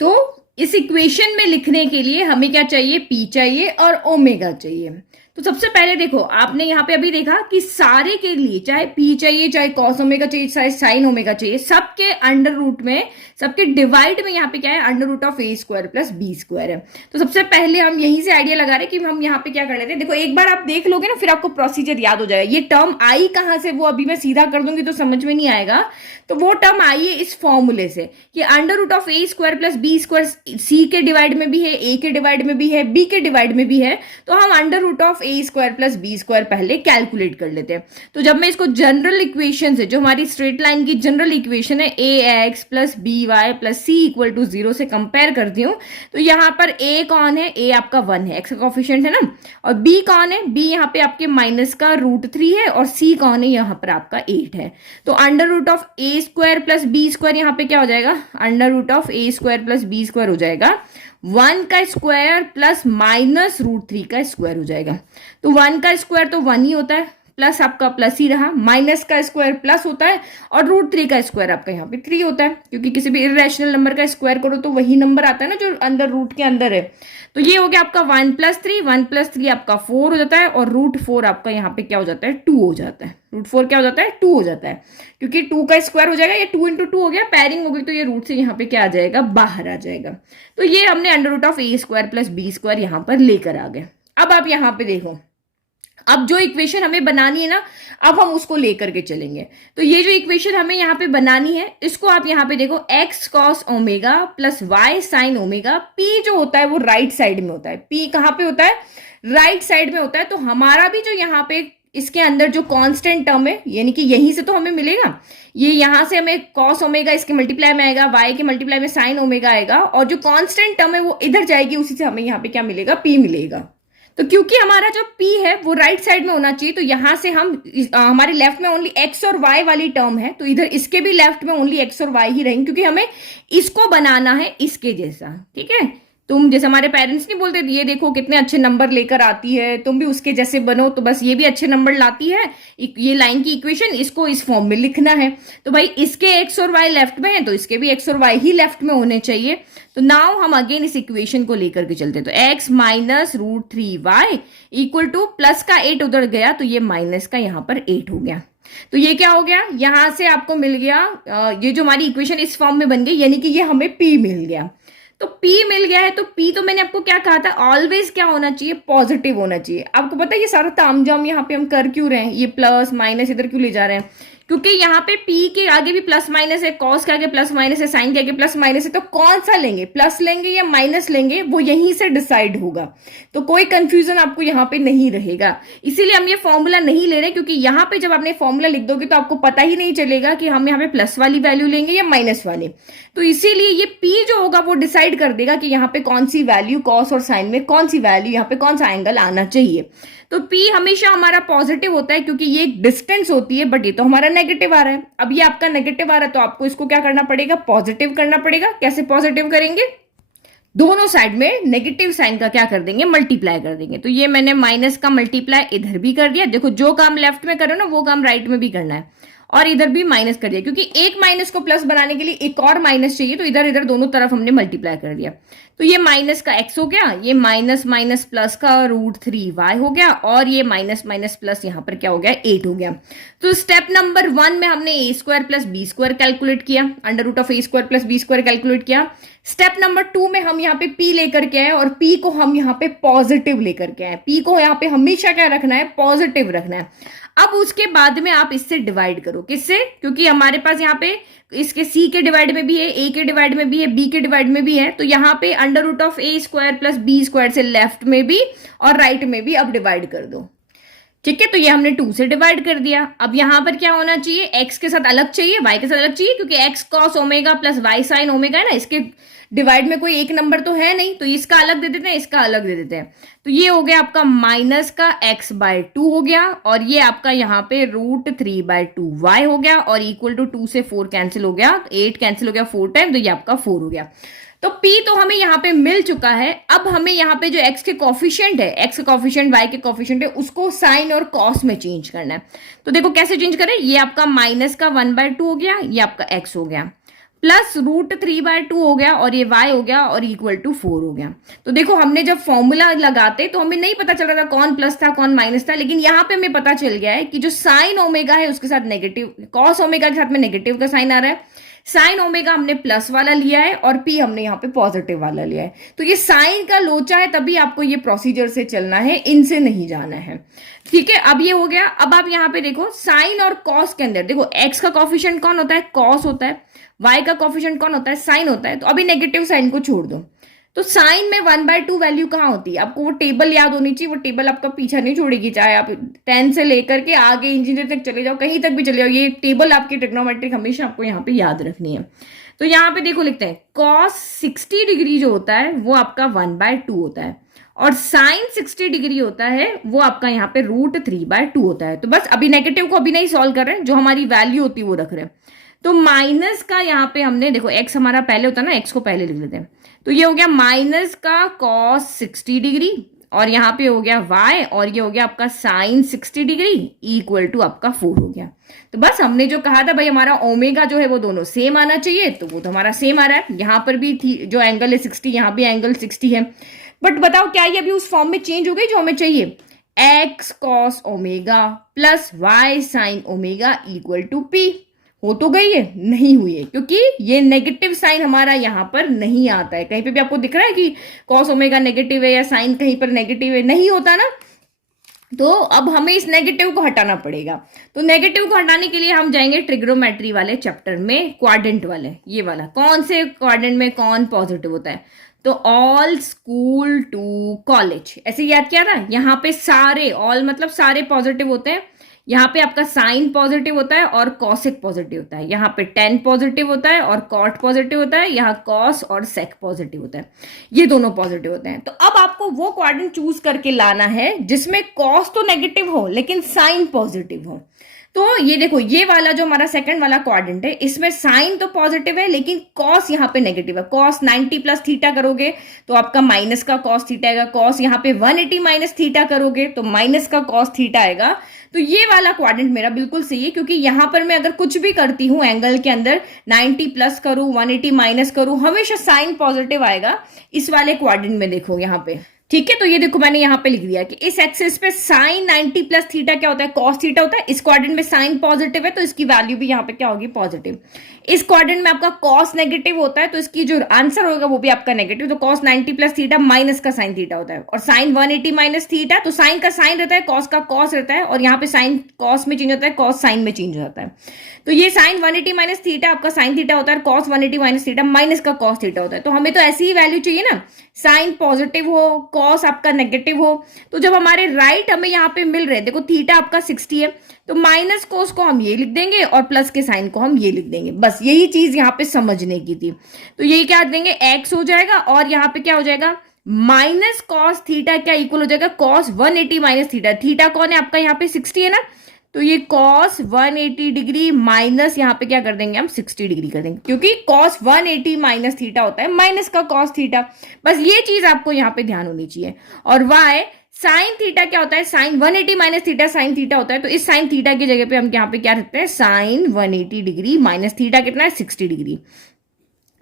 तो इस इक्वेशन में लिखने के लिए हमें क्या चाहिए, P चाहिए और ओमेगा चाहिए। तो सबसे पहले देखो, आपने यहाँ पे अभी देखा कि सारे के लिए चाहे P चाहिए, चाहे cos ओमेगा चाहिए, चाहे sin ओमेगा चाहिए, सबके अंडर रूट में, सबके डिवाइड में यहाँ पे क्या है, under root of a square plus b square है। तो सबसे पहले हम यहीं से आइडिया लगा रहे हैं कि हम यहाँ पे क्या कर लेते हैं। देखो एक बार आप देख लोगे ना फिर आपको प्रोसीजर याद हो जाएगा। ये टर्म आई कहाँ से, वो अभी मैं सीधा कर दूंगी तो समझ में नहीं आएगा। तो वो टर्म आई है इस फॉर्मूले से कि under root of a square plus b square c के डिवाइड में भी है, a के डिवाइड में भी है, b के डिवाइड में भी है। तो हम under root of a square plus b square पहले कैलकुलेट कर लेते हैं। तो जब मैं इसको जनरल इक्वेशन से, जो हमारी स्ट्रेट लाइन की जनरल इक्वेशन है ax plus by plus c equal to 0 से कंपेयर करती हूँ, तो यहाँ पर a कौन है, a आपका 1 है, x का कोफिशिएंट है ना, और b कौन है, b यहाँ पे आपके माइनस का √3 है, और c कौन है, यहाँ पर आपका 8 है। तो under root of a square plus b square यहाँ पे क्या हो जाएगा, under root of a square plus b square हो जाएगा, 1 का स्क्वायर प्लस माइनस √3 का स्क्वायर हो जाएगा। तो 1 का स्क्वायर तो 1 ही होता है, प्लस आपका प्लस ही रहा, माइनस का स्क्वायर प्लस होता है और √3 का स्क्वायर आपका यहाँ पे 3 होता है, क्योंकि किसी भी इरेशनल नंबर का स्क्वायर करो तो वही नंबर आता है ना जो अंदर रूट के अंदर है। तो ये हो गया आपका 1 + 3 आपका 4 हो जाता है और √4 आपका यहाँ पे क्या हो जाता है 2 हो जाता है। √4 क्या हो जाता है 2 हो जाता है, क्योंकि 2 का स्क्वायर हो जाएगा, ये 2 × 2 हो गया, पैरिंग हो गई तो ये रूट से यहाँ पे क्या आ जाएगा बाहर आ जाएगा। तो ये हमने √(a² + b² यहाँ पर लेकर आ गए। अब आप यहाँ पे देखो, अब जो इक्वेशन हमें बनानी है ना, अब हम उसको लेकर के चलेंगे। तो ये जो इक्वेशन हमें यहाँ पे बनानी है, इसको आप यहाँ पे देखो x cos ω + y sin ω, p जो होता है वो राइट साइड में होता है। p कहाँ पे होता है, राइट साइड में होता है। तो हमारा भी जो यहाँ पे इसके अंदर जो कांस्टेंट टर्म है, यानी कि यहीं से तो हमें मिलेगा, ये यहां से हमें cos ω इसके मल्टीप्लाई में आएगा, y के मल्टीप्लाई में sin ω आएगा, और जो कांस्टेंट टर्म है वो इधर जाएगी, उसी से हमें यहाँ पे क्या मिलेगा p मिलेगा। तो क्योंकि हमारा जो p है वो राइट साइड में होना चाहिए, तो यहां से हम हमारे लेफ्ट में ओनली x और y वाली टर्म है, तो इधर इसके भी लेफ्ट में ओनली x और y ही रहेंगे, क्योंकि हमें इसको बनाना है इसके जैसा। ठीक है, तुम जैसे हमारे पेरेंट्स नहीं बोलते ये देखो कितने अच्छे नंबर लेकर आती है, तुम भी उसके जैसे बनो, तो बस ये भी अच्छे नंबर लाती है। ये लाइन की इक्वेशन इसको इस फॉर्म में लिखना है, तो भाई इसके x और y लेफ्ट में है तो इसके भी x और y ही लेफ्ट में होने चाहिए। तो नाउ हम अगेन इस इक्वेशन को लेकर के चलते हैं। तो x - √3y = प्लस का 8 उधर गया, तो ये माइनस का यहाँ पर 8 हो गया। तो ये क्या हो गया, यहां से आपको मिल गया, ये जो हमारी इक्वेशन इस फॉर्म में बन गई, यानी कि ये हमें p मिल गया। तो p मिल गया है, तो p तो मैंने आपको क्या कहा था, ऑलवेज क्या होना चाहिए, पॉजिटिव होना चाहिए। आपको पता है ये सारा तामझाम यहाँ पे हम कर क्यों रहे हैं, ये प्लस माइनस इधर क्यों ले जा रहे हैं, क्योंकि यहाँ पे p के आगे भी प्लस माइनस है, cos के आगे प्लस माइनस है, sin के आगे प्लस माइनस है, तो कौन सा लेंगे, प्लस लेंगे या माइनस लेंगे, वो यहीं से डिसाइड होगा। तो कोई कंफ्यूजन आपको यहाँ पे नहीं रहेगा, इसीलिए हम ये फॉर्मूला नहीं ले रहे, क्योंकि यहाँ पे जब आपने फॉर्मूला लिख दोगे तो आपको पता ही नहीं चलेगा कि हम यहाँ पे प्लस वाली वैल्यू लेंगे या माइनस वाली। तो इसीलिए ये p जो होगा वो डिसाइड कर देगा कि यहाँ पे कौन सी वैल्यू cos और sin में कौन सी वैल्यू, यहाँ पे कौन सा एंगल आना चाहिए। तो p हमेशा हमारा पॉजिटिव होता है, क्योंकि ये एक डिस्टेंस होती है, बट ये तो हमारा नेगेटिव आ रहा है। अब ये आपका नेगेटिव आ रहा है तो आपको इसको क्या करना पड़ेगा, पॉजिटिव करना पड़ेगा। कैसे पॉजिटिव करेंगे, दोनों साइड में नेगेटिव साइन का क्या कर देंगे, मल्टीप्लाई कर देंगे। तो ये मैंने माइनस का मल्टीप्लाई इधर भी कर दिया, देखो जो काम लेफ्ट में करो ना वो काम राइट में भी करना है, और इधर भी माइनस कर दिया, क्योंकि एक माइनस को प्लस बनाने के लिए एक और माइनस चाहिए, तो इधर इधर दोनों तरफ हमने मल्टीप्लाई कर दिया। तो ये माइनस का x हो गया, ये माइनस माइनस प्लस का √3y हो गया, और ये माइनस माइनस प्लस यहाँ पर क्या हो गया 8 हो गया। तो स्टेप नंबर 1 में हमने a² + b² कैलकुलेट किया, √(a² + b² कैलकुलेट किया। स्टेप नंबर 2 में हम यहाँ पे p लेकर के आए, और p को हम यहाँ पे पॉजिटिव लेकर के आए। p को यहाँ पे हमेशा क्या रखना है, पॉजिटिव रखना है। अब उसके बाद में आप इससे डिवाइड करो, किससे, क्योंकि हमारे पास यहाँ पे इसके c के डिवाइड में भी है, a के डिवाइड में भी है, b के डिवाइड में भी है, तो यहाँ पे √(a² + b² से लेफ्ट में भी और राइट में भी अब डिवाइड कर दो। ठीक है, तो ये हमने 2 से डिवाइड कर दिया। अब यहां पर क्या होना चाहिए, x के साथ अलग चाहिए, y के साथ अलग चाहिए, क्योंकि x cos ω + y sin ω है ना, इसके डिवाइड में कोई एक नंबर तो है नहीं, तो इसका अलग दे देते हैं, इसका अलग दे देते हैं। तो ये हो गया आपका माइनस का x/2 हो गया, और ये आपका यहाँ पे √3/2y हो गया, और इक्वल टू 2 से 4 कैंसिल हो गया, 8 कैंसिल हो गया 4 टाइम, तो ये आपका 4 हो गया। तो p तो हमें यहाँ पे मिल चुका है। अब हमें यहाँ पे जो x के कॉफिशिएंट है, x का कॉफिशिएंट, y के कॉफिशिएंट है, उसको साइन और कॉस में चेंज करना है। तो देखो कैसे चेंज करें, ये आपका माइनस का 1/2 हो गया, ये आपका x हो गया, प्लस √3/2 हो गया, और ये y हो गया, और इक्वल टू 4 हो गया। तो देखो हमने जब फॉर्मूला लगाते तो हमें नहीं पता चल रहा था कौन प्लस था कौन माइनस था, लेकिन यहाँ पे हमें पता चल गया है कि जो साइन ओमेगा है उसके साथ नेगेटिव, कॉस ओमेगा के साथ में नेगेटिव का साइन आ रहा है, साइन ओमेगा हमने प्लस वाला लिया है, और p हमने यहाँ पे पॉजिटिव वाला लिया है। तो ये साइन का लोचा है, तभी आपको ये प्रोसीजर से चलना है, इनसे नहीं जाना है। ठीक है, अब ये हो गया। अब आप यहाँ पे देखो साइन और कॉस के अंदर देखो, x का कॉफिशिएंट कौन होता है, कॉस होता है, y का कॉफिशिएंट कौन होता है, साइन होता है। तो अभी नेगेटिव साइन को छोड़ दो, तो साइन में 1/2 वैल्यू कहाँ होती है, आपको वो टेबल याद होनी चाहिए, वो टेबल आपका पीछा नहीं छोड़ेगी, चाहे आप 10 से लेकर के आगे इंजीनियर तक चले जाओ, कहीं तक भी चले जाओ, ये टेबल आपकी ट्रिग्नोमेट्रिक हमेशा आपको यहाँ पे याद रखनी है। तो यहाँ पे देखो लिखते हैं cos 60 डिग्री जो होता है वो आपका 1/2 होता है, और साइन 60 डिग्री होता है वो आपका यहाँ पे √3/2 होता है। तो बस अभी नेगेटिव को अभी नहीं सॉल्व कर रहे हैं, जो हमारी वैल्यू होती है वो रख रहे हैं। तो माइनस का यहाँ पे हमने देखो x हमारा पहले होता है ना, x को पहले लिख लेते हैं। तो ये हो गया माइनस का cos 60 डिग्री, और यहाँ पे हो गया y और ये हो गया आपका साइन 60 डिग्री इक्वल टू आपका 4 हो गया। तो बस हमने जो कहा था भाई हमारा ओमेगा जो है वो दोनों सेम आना चाहिए, तो वो तो हमारा सेम आ रहा है। यहाँ पर भी थी जो एंगल है 60, यहाँ भी एंगल 60 है। बट बताओ क्या ये अभी उस फॉर्म में चेंज हो गई जो हमें चाहिए? x cos omega plus y sine omega equal to p हो तो गई है? नहीं हुई है, क्योंकि ये नेगेटिव साइन हमारा यहाँ पर नहीं आता है। कहीं पे भी आपको दिख रहा है कि cos ओमेगा नेगेटिव है या साइन कहीं पर नेगेटिव है? नहीं होता ना। तो अब हमें इस नेगेटिव को हटाना पड़ेगा। तो नेगेटिव को हटाने के लिए हम जाएंगे ट्रिग्नोमेट्री वाले चैप्टर में, क्वाड्रेंट वाले, ये वाला। कौन से क्वाड्रेंट में कौन पॉजिटिव होता है? तो ऑल स्कूल टू कॉलेज, ऐसे याद किया ना। यहाँ पे सारे, ऑल मतलब सारे पॉजिटिव होते हैं। यहाँ पे आपका साइन पॉजिटिव होता है और कॉसिक पॉजिटिव होता है। यहाँ पे टेन पॉजिटिव होता है और कॉट पॉजिटिव होता है। यहाँ कॉस और सेक पॉजिटिव होता है, ये दोनों पॉजिटिव होते हैं। तो अब आपको वो क्वाड्रेंट चूज करके लाना है जिसमें कॉस तो नेगेटिव हो लेकिन साइन पॉजिटिव हो। तो ये देखो, ये वाला जो हमारा सेकंड वाला क्वाड्रेंट है, इसमें साइन तो पॉजिटिव है लेकिन कॉस यहाँ पे नेगेटिव है। कॉस 90 प्लस थीटा करोगे तो आपका माइनस का कॉस थीटा आएगा। कॉस यहाँ पे 180 माइनस थीटा करोगे तो माइनस का कॉस थीटा आएगा। तो ये वाला क्वाड्रेंट मेरा बिल्कुल सही है, क्योंकि यहां पर मैं अगर कुछ भी करती हूं एंगल के अंदर, 90 प्लस करूं 180 माइनस करूं, हमेशा साइन पॉजिटिव आएगा इस वाले क्वाड्रेंट में। देखो यहाँ पे, ठीक है। तो ये देखो मैंने यहाँ पे लिख दिया कि इस एक्सिस पे साइन 90 प्लस थीटा क्या होता है? कॉस थीटा होता है। इस क्वाड्रेंट में साइन पॉजिटिव है तो इसकी वैल्यू भी यहाँ पे क्या होगी? पॉजिटिव। इस क्वाड्रेंट में आपका कॉस नेगेटिव होता है तो इसकी जो आंसर होगा वो भी आपका नेगेटिव। तो कॉस 90 प्लस थीटा माइनस का साइन थीटा होता है, और साइन 180 माइनस थीटा, तो साइन का साइन रहता है, कॉस का कॉस रहता है, और यहाँ पे साइन कॉस में चेंज होता है, कॉस साइन में चेंज हो जाता है। तो ये साइन 180 माइनस थीटा आपका साइन थीटा होता है, कॉस 180 माइनस थीटा माइनस का कॉस थीटा होता है। तो हमें तो ऐसी ही वैल्यू चाहिए ना, साइन पॉजिटिव हो, कॉस आपका नेगेटिव हो। तो जब हमारे राइट हमें यहाँ पे मिल रहे हैं, देखो थीटा आपका 60 है, तो माइनस कोस को हम ये लिख देंगे और प्लस के साइन को हम ये लिख देंगे। बस यही चीज यहाँ पे समझने की थी। तो यही क्या देंगे? एक्स हो जाएगा, और यहाँ पे क्या हो जाएगा? माइनस कॉस थीटा क्या इक्वल हो जाएगा? Cos 180 minus theta. थीटा कौन है आपका? यहाँ पे 60 है ना, तो ये कॉस 180 डिग्री माइनस यहाँ पे क्या कर देंगे हम? 60 डिग्री कर देंगे, क्योंकि कॉस 180 माइनस थीटा होता है माइनस का कॉस थीटा। बस ये चीज आपको यहाँ पे ध्यान होनी चाहिए। और वाई साइन थीटा क्या होता है? Sine 180 minus theta sine theta होता है। तो इस साइन थीटा की जगह पे हम यहाँ पे क्या रखते हैं? साइन 180 डिग्री माइनस थीटा कितना है? 60 डिग्री।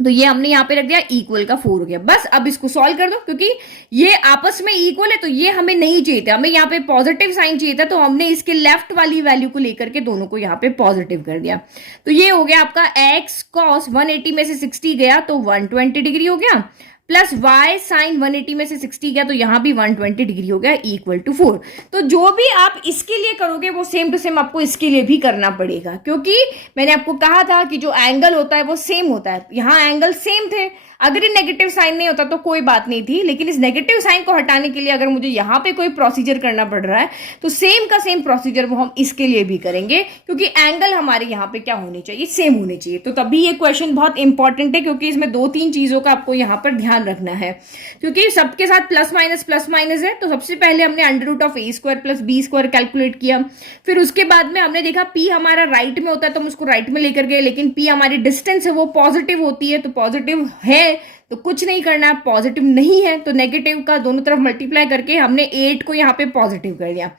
तो ये हमने यहाँ पे रख दिया, इक्वल का 4 हो गया। बस अब इसको सॉल्व कर दो, क्योंकि ये आपस में इक्वल है, तो ये हमें नहीं चाहिए था, हमें यहाँ पे पॉजिटिव साइन चाहिए था। तो हमने इसके लेफ्ट वाली वैल्यू को लेकर के दोनों को यहाँ पे पॉजिटिव कर दिया। तो ये हो गया आपका एक्स कॉस 180 में से 60 गया तो 120 डिग्री हो गया, प्लस y साइन 180 में से 60 गया तो यहां भी 120 डिग्री हो गया, इक्वल टू 4। तो जो भी आप इसके लिए करोगे वो सेम टू सेम आपको इसके लिए भी करना पड़ेगा, क्योंकि मैंने आपको कहा था कि जो एंगल होता है वो सेम होता है। यहां एंगल सेम थे, अगर ये नेगेटिव साइन नहीं होता तो कोई बात नहीं थी, लेकिन इस नेगेटिव साइन को हटाने के लिए अगर मुझे यहाँ पे कोई प्रोसीजर करना पड़ रहा है तो सेम का सेम प्रोसीजर वो हम इसके लिए भी करेंगे, क्योंकि एंगल हमारे यहाँ पे क्या होने चाहिए? सेम होने चाहिए। तो तभी ये क्वेश्चन बहुत इंपॉर्टेंट है, क्योंकि इसमें 2-3 चीजों का आपको यहाँ पर ध्यान रखना है, क्योंकि सबके साथ प्लस माइनस है। तो सबसे पहले हमने under root of A square plus B square calculate किया, फिर उसके बाद में हमने देखा पी हमारा राइट में होता है तो हम उसको राइट में लेकर गए, लेकिन पी हमारी डिस्टेंस है वो पॉजिटिव होती है, तो पॉजिटिव है तो कुछ नहीं करना है, पॉजिटिव नहीं है तो नेगेटिव का दोनों तरफ मल्टीप्लाई करके हमने 8 को यहाँ पे पॉजिटिव कर दिया।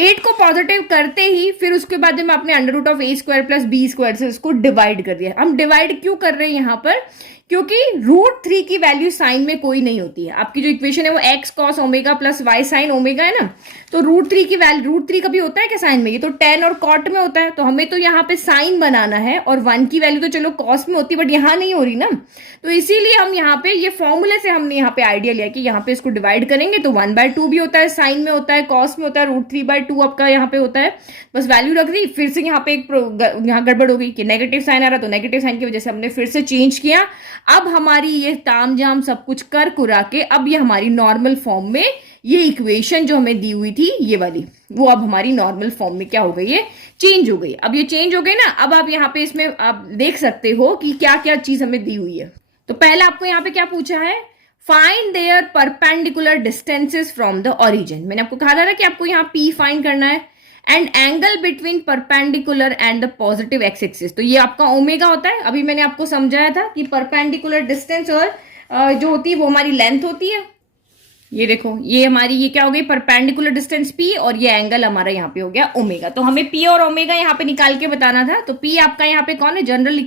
8 को पॉजिटिव करते ही फिर उसके बाद में आपने under root of A square plus B square से उसको डिवाइड कर दिया। हम डिवाइड क्यों कर रहे हैं यहाँ पर? क्योंकि √3 की वैल्यू साइन में कोई नहीं होती है। आपकी जो इक्वेशन है वो X cos omega plus Y sine omega है ना, तो √3 की वैल्यू, √3 कभी होता है क्या साइन में? ये तो टेन और कॉट में होता है, तो हमें तो यहाँ पे साइन बनाना है, और 1 की वैल्यू तो चलो कॉस में होती है बट यहाँ नहीं हो रही ना, तो इसीलिए हम यहाँ पे ये फॉर्मूले से हमने यहाँ पे आइडिया लिया कि यहाँ पे इसको डिवाइड करेंगे तो 1/2 भी होता है, साइन में होता है, कॉस में होता है, √3/2 आपका यहाँ पे होता है। बस वैल्यू रख दी, फिर से यहाँ पे एक यहाँ गड़बड़ हो गई कि नेगेटिव साइन आ रहा, तो नेगेटिव साइन की वजह से हमने फिर से चेंज किया। अब हमारी ये तामझाम सब कुछ कर कुरा के अब ये हमारी नॉर्मल फॉर्म में, ये इक्वेशन जो हमें दी हुई थी ये वाली, वो अब हमारी नॉर्मल फॉर्म में क्या हो गई? ये चेंज हो गई। अब ये चेंज हो गई ना, अब आप यहाँ पे इसमें आप देख सकते हो कि क्या क्या चीज हमें दी हुई है। तो पहला आपको यहाँ पे क्या पूछा है? Find their perpendicular distances from the origin. मैंने आपको कहा था ना कि आपको यहाँ P फाइंड करना है, and angle between perpendicular and the positive x axis, तो ये आपका ओमेगा होता है। अभी मैंने आपको समझाया था कि परपेंडिकुलर डिस्टेंस और जो होती है वो हमारी लेंथ होती है, ये देखो, ये हमारी ये क्या हो गई, परपेंडिकुलर डिस्टेंस P, और ये एंगल हमारा यहाँ पे हो गया ओमेगा। तो हमें P और ओमेगा यहाँ पे निकाल के बताना था। तो P आपका यहाँ पे कौन है, जनरल,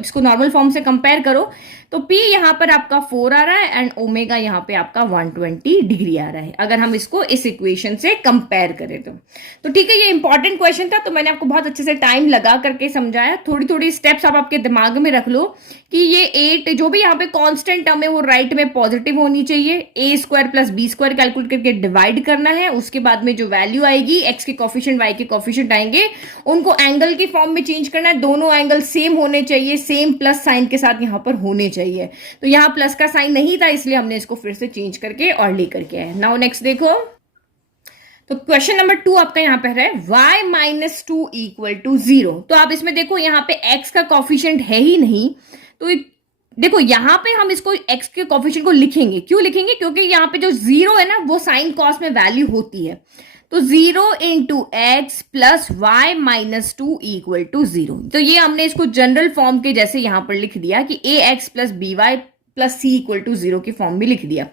इसको नॉर्मल फॉर्म से कंपेयर करो तो P यहाँ पर आपका 4 आ रहा है एंड ओमेगा यहाँ पे आपका 120 डिग्री आ रहा है, अगर हम इसको इस इक्वेशन से कंपेयर करें तो ठीक है। ये इंपॉर्टेंट क्वेश्चन था, तो मैंने आपको बहुत अच्छे से टाइम लगा करके समझाया। थोड़ी थोड़ी स्टेप्स आप आपके दिमाग में रख लो कि ये 8 जो भी यहाँ पे कांस्टेंट टर्म है वो राइट में पॉजिटिव होनी चाहिए। A square plus B square calculate करके डिवाइड करना है, उसके बाद में जो वैल्यू आएगी, एक्स के कोफिशिएंट वाई के कोफिशिएंट आएंगे, उनको एंगल की फॉर्म में चेंज करना है। दोनों एंगल सेम होने चाहिए, सेम प्लस साइन के साथ यहाँ पर होने चाहिए। तो यहाँ प्लस का साइन नहीं था, इसलिए हमने इसको फिर से चेंज करके और लेकर के आए। नाउ नेक्स्ट देखो, तो क्वेश्चन नंबर 2 आपका यहाँ पे है y माइनस 2 इक्वल टू 0। तो आप इसमें देखो, यहाँ पे x का कॉफिशिएंट है ही नहीं, तो देखो यहाँ पे हम इसको x के कॉफिशिएंट को लिखेंगे। क्यों लिखेंगे, क्योंकि यहाँ पे जो 0 है ना वो साइन कॉस में वैल्यू होती है। तो 0 into x plus Y minus 2 equal to 0। तो ये हमने इसको जनरल फॉर्म के जैसे यहां पर लिख दिया कि a x plus b y plus c equal to 0 की फॉर्म में लिख दिया।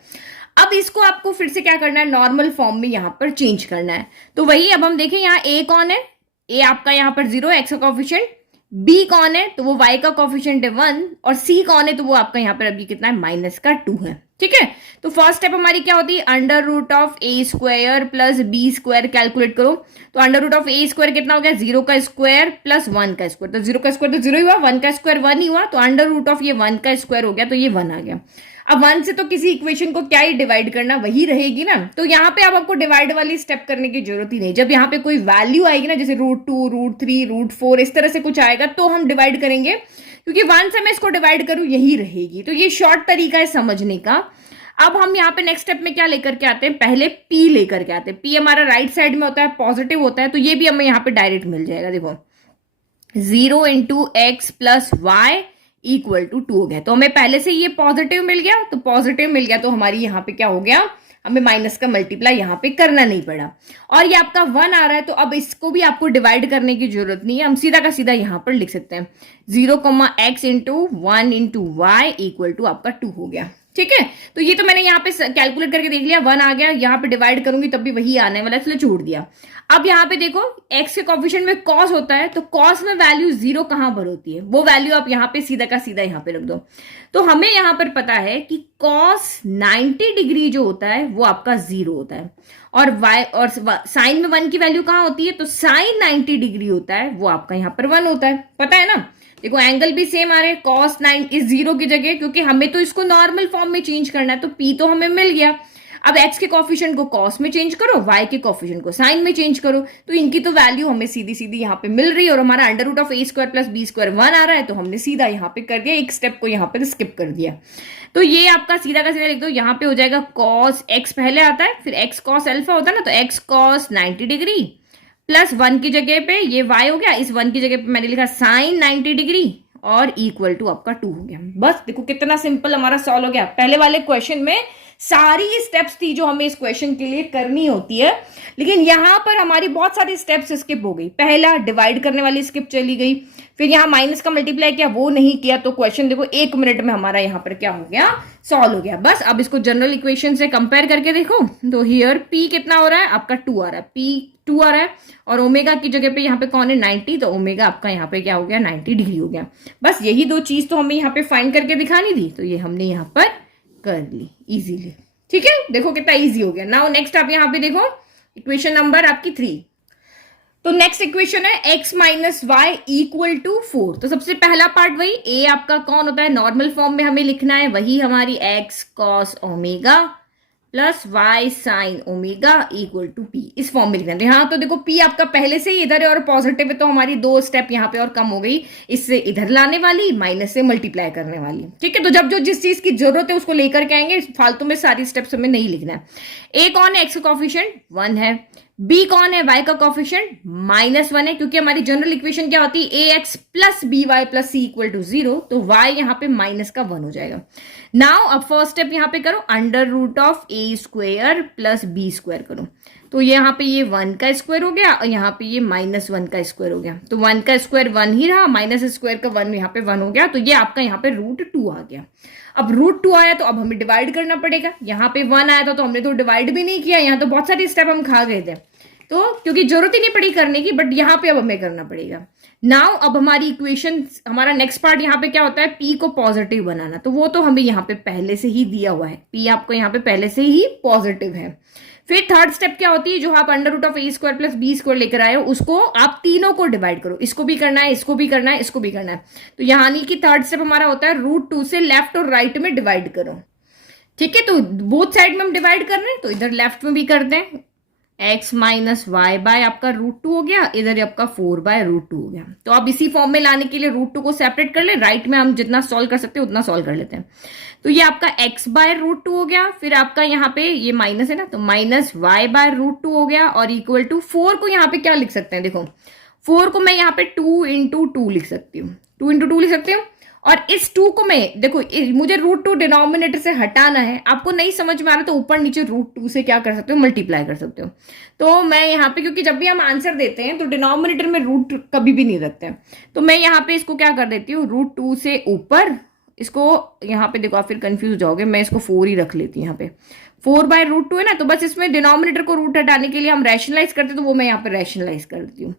अब इसको आपको फिर से क्या करना है, नॉर्मल फॉर्म में यहां पर चेंज करना है। तो वही अब हम देखें, यहाँ ए कौन है, ए आपका यहां पर 0 एक्स का कॉफिशिएंट, बी कौन है तो वो y का कॉफिशिएंट है 1, और c कौन है तो वो आपका यहाँ पर अभी कितना है, माइनस का 2 है। ठीक है, तो फर्स्ट स्टेप हमारी क्या होती है, under root of A square plus B square calculate करो। तो under root of A square कितना हो गया, 0 का स्क्वायर प्लस 1 का स्क्वायर। तो 0 का स्क्वायर तो 0 ही हुआ, 1 का स्क्वायर 1 ही हुआ, तो अंडर रूट ऑफ ये 1 का स्क्वायर हो गया, तो ये 1 आ गया। अब 1 से तो किसी इक्वेशन को क्या ही डिवाइड करना, वही रहेगी ना। तो यहाँ पे अब आपको डिवाइड वाली स्टेप करने की जरूरत ही नहीं। जब यहाँ पे कोई वैल्यू आएगी ना, जैसे √2 √3 √4 इस तरह से कुछ आएगा, तो हम डिवाइड करेंगे, क्योंकि 1 से मैं इसको डिवाइड करूं यही रहेगी। तो ये शॉर्ट तरीका है समझने का। अब हम यहाँ पे नेक्स्ट स्टेप में क्या लेकर के आते हैं, पहले P लेकर के आते हैं। P हमारा राइट साइड में होता है, पॉजिटिव होता है, तो ये भी हमें यहाँ पे डायरेक्ट मिल जाएगा। देखो 0 into x plus y equal to 2 हो गया। तो हमें पहले से ये पॉजिटिव मिल गया, तो पॉजिटिव मिल गया, तो हमारी यहाँ पे क्या हो गया, हमें माइनस का मल्टीप्लाई यहाँ पे करना नहीं पड़ा। और ये आपका 1 आ रहा है, तो अब इसको भी आपको डिवाइड करने की जरूरत नहीं है, हम सीधा का सीधा यहाँ पर लिख सकते हैं 0, x into 1 into y equal to आपका 2 हो गया। ठीक है, तो ये तो मैंने यहाँ पे कैलकुलेट करके देख लिया, 1 आ गया, यहाँ पे डिवाइड करूंगी तब भी वही आने वाला है, इसलिए छोड़ दिया। अब यहाँ पे देखो x के कोफिशिएंट में cos होता है, तो cos में वैल्यू 0 कहां पर होती है, वो वैल्यू आप यहाँ पे सीधा का सीधा यहाँ पे रख दो। तो हमें यहाँ पर पता है कि cos 90 डिग्री जो होता है वो आपका 0 होता है, और y और साइन में 1 की वैल्यू कहां होती है, तो साइन 90 डिग्री होता है वो आपका यहाँ पर 1 होता है। पता है ना, देखो एंगल भी सेम आ रहे हैं, cos 9 इस 0 की जगह, क्योंकि हमें तो इसको नॉर्मल फॉर्म में चेंज करना है, तो P तो हमें मिल गया। अब x के कॉफिशिएंट को cos में चेंज करो, y के कॉफिशिएंट को साइन में चेंज करो, तो इनकी तो वैल्यू हमें सीधी सीधी यहाँ पे मिल रही है। और हमारा under root of A square plus B square 1 आ रहा है, तो हमने सीधा यहाँ पे कर दिया, एक स्टेप को यहाँ पे स्किप कर दिया। तो ये आपका सीधा का सीधा लिख दो, यहाँ पे हो जाएगा cos x पहले आता है, फिर x cos अल्फा होता है ना, तो x cos 90 डिग्री प्लस 1 की जगह पे ये y हो गया, इस 1 की जगह पे मैंने लिखा साइन 90 डिग्री और इक्वल टू आपका 2 हो गया। बस देखो कितना सिंपल हमारा सॉल्व हो गया। पहले वाले क्वेश्चन में सारी स्टेप्स थी जो हमें इस क्वेश्चन के लिए करनी होती है, लेकिन यहां पर हमारी बहुत सारी स्टेप्स स्किप हो गई। पहला डिवाइड करने वाली स्किप चली गई, फिर यहाँ माइनस का मल्टीप्लाई किया वो नहीं किया, तो क्वेश्चन देखो 1 मिनट में हमारा यहाँ पर क्या हो गया, सॉल्व हो गया। बस अब इसको जनरल इक्वेशन से कंपेयर करके देखो, तो हियर P कितना हो रहा है आपका 2 आ रहा है, P 2 आ रहा है, और ओमेगा की जगह पे यहाँ पे कौन है 90, तो ओमेगा आपका यहाँ पे क्या हो गया 90 डिग्री हो गया। बस यही दो चीज तो हमें यहाँ पे फाइंड करके दिखानी थी, तो ये हमने यहाँ पर कर ली इजीली। ठीक है, देखो कितना इजी हो गया। नाउ नेक्स्ट आप यहाँ पे देखो इक्वेशन नंबर आपकी 3। तो नेक्स्ट इक्वेशन है x minus y equal to 4। तो सबसे पहला पार्ट वही a आपका कौन होता है, नॉर्मल फॉर्म में हमें लिखना है, वही हमारी x cos omega plus y sine omega equal to p, इस फॉर्म में लिखना है। हाँ तो देखो p आपका पहले से ही इधर है और पॉजिटिव है, तो हमारी 2 स्टेप यहाँ पे और कम हो गई, इससे इधर लाने वाली, माइनस से मल्टीप्लाई करने वाली। ठीक है, तो जब जो जिस चीज की जरूरत है उसको लेकर के आएंगे, फालतू में सारी स्टेप्स हमें नहीं लिखना है। a कौन है, x का कॉफिशिएंट 1 है, b कौन है, y का कॉफिशिएंट -1 है, क्योंकि हमारी जनरल इक्वेशन क्या होती है ax plus b y plus c equal to 0, तो y यहाँ पे माइनस का 1 हो जाएगा। नाउ अब फर्स्ट स्टेप यहाँ पे करो, under root of A square plus B square करो, तो यहाँ पे ये 1 का स्क्वायर हो गया और यहाँ पे ये -1 का स्क्वायर हो गया। तो 1 का स्क्वायर 1 ही रहा, माइनस स्क्वायर का 1 यहाँ पे 1 हो गया। तो ये आपका यहाँ पे √2 आ गया। अब √2 आया तो अब हमें डिवाइड करना पड़ेगा। यहाँ पे 1 आया था तो हमने तो डिवाइड भी नहीं किया, यहाँ तो बहुत सारी स्टेप हम खा गए थे, तो क्योंकि जरूरत ही नहीं पड़ी करने की, बट यहाँ पे अब हमें करना पड़ेगा। नाउ अब हमारी इक्वेशन, हमारा नेक्स्ट पार्ट यहाँ पे क्या होता है, p को पॉजिटिव बनाना। तो वो तो हमें यहाँ पे पहले से ही दिया हुआ है, p आपको यहाँ पे पहले से ही पॉजिटिव है। फिर थर्ड स्टेप क्या होती है, जो आप √a² + b² लेकर आए हो उसको आप तीनों को डिवाइड करो। इसको भी करना है, इसको भी करना है, इसको भी करना है। तो यानी कि थर्ड स्टेप हमारा होता है √2 से लेफ्ट और राइट में डिवाइड करो। ठीक है, तो बोथ साइड में हम डिवाइड कर रहे हैं, तो इधर लेफ्ट में भी करते हैं। x - y बाय आपका √2 हो गया, इधर आपका 4/√2 हो गया। तो अब इसी फॉर्म में लाने के लिए √2 को सेपरेट कर ले, राइट में हम जितना सॉल्व कर सकते हैं उतना सॉल्व कर लेते हैं। तो ये आपका x/√2 हो गया, फिर आपका यहाँ पे ये माइनस है ना, तो -y/√2 हो गया, और इक्वल टू 4 को यहाँ पे क्या लिख सकते हैं, देखो 4 को मैं यहाँ पे 2 × 2 लिख सकती हूँ, 2 × 2 लिख सकती हूँ। और इस 2 को मैं, देखो मुझे √2 डिनोमिनेटर से हटाना है, आपको नहीं समझ में आ रहा तो ऊपर नीचे √2 से क्या कर सकते हो, मल्टीप्लाई कर सकते हो। तो मैं यहाँ पे, क्योंकि जब भी हम आंसर देते हैं तो डिनोमिनेटर में रूट कभी भी नहीं रखते हैं, तो मैं यहाँ पे इसको क्या कर देती हूँ, √2 से ऊपर इसको, यहाँ पे देखो आप फिर कंफ्यूज जाओगे, मैं इसको 4 ही रख लेती हूँ। यहाँ पे 4/√2 है ना, तो बस इसमें डिनोमिनेटर को रूट हटाने के लिए हम रैशनलाइज करते, तो वो मैं यहाँ पे रैशनलाइज कर देती हूँ।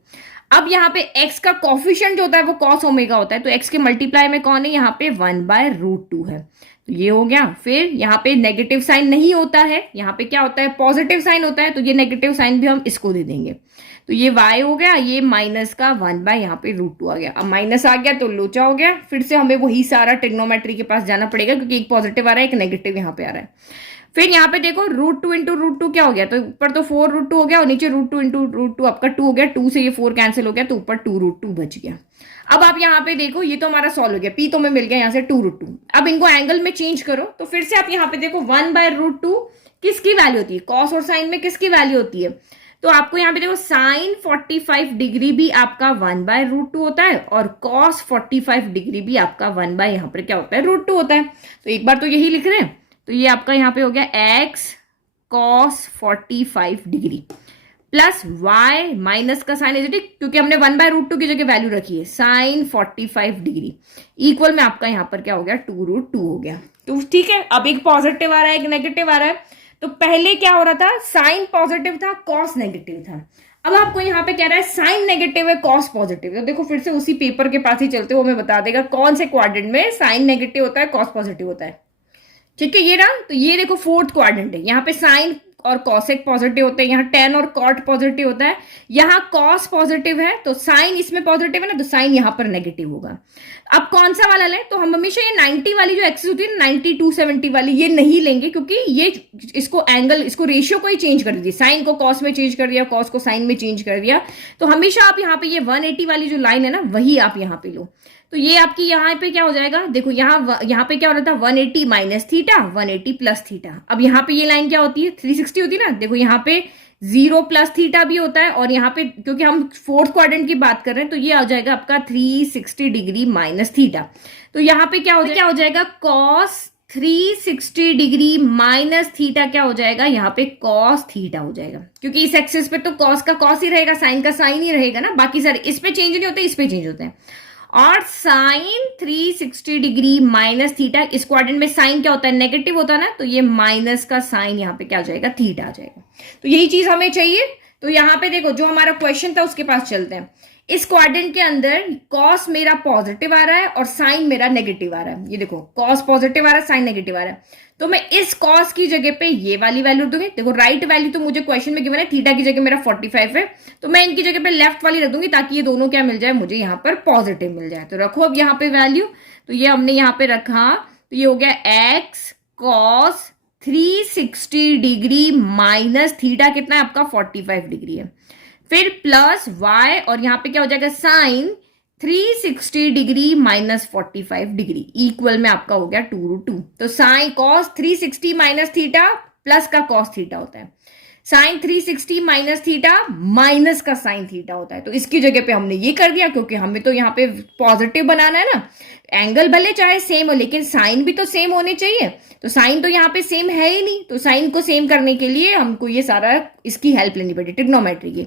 अब यहाँ पे x का कोफिशिएंट जो होता है वो cos ओमेगा होता है, तो x के मल्टीप्लाई में कौन है, यहाँ पे 1/√2 है। तो ये हो गया। फिर यहाँ पे नेगेटिव साइन नहीं होता है, यहाँ पे क्या होता है, पॉजिटिव साइन होता है, तो ये नेगेटिव साइन भी हम इसको दे देंगे। तो ये y हो गया, ये माइनस का 1/ यहाँ पे √2 आ गया। अब माइनस आ गया तो लोचा हो गया, फिर से हमें वही सारा ट्रिग्नोमेट्री के पास जाना पड़ेगा, क्योंकि एक पॉजिटिव आ रहा है, एक नेगेटिव यहाँ पे आ रहा है। फिर यहाँ पे देखो √2 × √2 क्या हो गया, तो ऊपर तो 4√2 हो गया और नीचे √2 × √2 आपका 2 हो गया, 2 से ये 4 कैंसिल हो गया, तो ऊपर 2√2 बच गया। अब आप यहाँ पे देखो, ये तो हमारा सॉल्व हो गया, p तो हमें मिल गया यहाँ से 2√2। अब इनको एंगल में चेंज करो, तो फिर से आप यहाँ पे देखो 1/√2 किसकी वैल्यू होती है, कॉस और साइन में किसकी वैल्यू होती है, तो आपको यहाँ पे देखो साइन 45 डिग्री भी आपका 1/√2 होता है, और कॉस 45 डिग्री भी आपका 1/ यहाँ पर क्या होता है, √2 होता है। तो एक बार तो यही लिख रहे हैं, तो ये आपका यहाँ पे हो गया x cos 45 degree plus y minus का साइन है, क्योंकि हमने 1/√2 की जगह वैल्यू रखी है, साइन 45 डिग्री इक्वल में आपका यहाँ पर क्या हो गया, 2√2 हो गया। तो ठीक है, अब एक पॉजिटिव आ रहा है, एक नेगेटिव आ रहा है। तो पहले क्या हो रहा था, साइन पॉजिटिव था, कॉस नेगेटिव था। अब आपको यहाँ पे कह रहा है साइन नेगेटिव है, कॉस पॉजिटिव है। तो देखो फिर से उसी पेपर के पास ही चलते, वो हमें बता देगा कौन से क्वाड्रेंट में साइन नेगेटिव होता है, कॉस पॉजिटिव होता है। ठीक है, ये रहा। तो ये देखो फोर्थ क्वाड्रेंट है, यहाँ पे साइन और कॉसेक पॉजिटिव होते हैं, यहाँ टेन और कॉट पॉजिटिव होता है, यहाँ कॉस पॉजिटिव है, तो साइन इसमें पॉजिटिव है ना, तो साइन यहाँ पर नेगेटिव होगा। अब कौन सा वाला लें, तो हम हमेशा ये 90 वाली जो एक्सिस होती है, 90 270 वाली, ये नहीं लेंगे, क्योंकि ये इसको एंगल, इसको रेशियो को ही चेंज कर दीजिए, साइन को कॉस में चेंज कर दिया, कॉस को साइन में चेंज कर दिया। तो हमेशा आप यहाँ पे ये 180 वाली जो लाइन है ना, वही आप यहाँ पे लो। तो ये आपकी यहाँ पे क्या हो जाएगा, देखो यहाँ पे क्या हो रहा था, 180 माइनस थीटा, 180 प्लस थीटा। अब यहाँ पे ये लाइन क्या होती है, 360 होती है ना, देखो यहाँ पे 0 प्लस थीटा भी होता है, और यहाँ पे क्योंकि हम फोर्थ क्वाड्रेंट की बात कर रहे हैं, तो ये आ जाएगा आपका 360 डिग्री माइनस थीटा। तो यहाँ पे क्या हो जाएगा, कॉस 360 डिग्री माइनस थीटा क्या हो जाएगा, यहाँ पे कॉस थीटा हो जाएगा, क्योंकि इस एक्सिस पे तो कॉस का कॉस ही रहेगा, साइन का साइन ही रहेगा ना, बाकी सारे इस पे चेंज नहीं होते, इस पे चेंज होते हैं। और साइन 360 डिग्री माइनस थीटा, इस क्वाड्रेंट में साइन क्या होता है, नेगेटिव होता है ना, तो ये माइनस का साइन यहाँ पे क्या हो जाएगा, थीटा आ जाएगा। तो यही चीज हमें चाहिए। तो यहाँ पे देखो जो हमारा क्वेश्चन था उसके पास चलते हैं। इस क्वाड्रेंट के अंदर कॉस मेरा पॉजिटिव आ रहा है और साइन मेरा नेगेटिव आ रहा है। ये देखो कॉस पॉजिटिव आ रहा है, साइन नेगेटिव आ रहा है, तो मैं इस कॉस की जगह पे ये वाली वैल्यू दूंगी। देखो राइट वैल्यू तो मुझे क्वेश्चन में गिवन है, थीटा की जगह मेरा 45 है, तो मैं इनकी जगह पे लेफ्ट वाली रख दूंगी, ताकि ये दोनों क्या मिल जाए, मुझे यहाँ पर पॉजिटिव मिल जाए। तो रखो अब यहाँ पे वैल्यू, तो ये हमने यहाँ पे रखा, तो ये हो गया x cos 360 degree minus theta कितना है आपका 45 डिग्री है, फिर प्लस y, और यहाँ पे क्या हो जाएगा sine 360 degree minus 45 degree equal में आपका हो गया 2√2। तो sine cos 360 minus theta plus का कॉस थीटा होता है। साइन 360 माइनस थीटा माइनस का साइन थीटा होता है। तो इसकी जगह पे हमने ये कर दिया, क्योंकि हमें तो यहाँ पे पॉजिटिव बनाना है ना। एंगल भले चाहे सेम हो, लेकिन साइन भी तो सेम होने चाहिए। तो साइन तो यहाँ पे सेम है ही नहीं, तो साइन को सेम करने के लिए हमको ये सारा इसकी हेल्प लेनी पड़ी, ट्रिग्नोमेट्री की।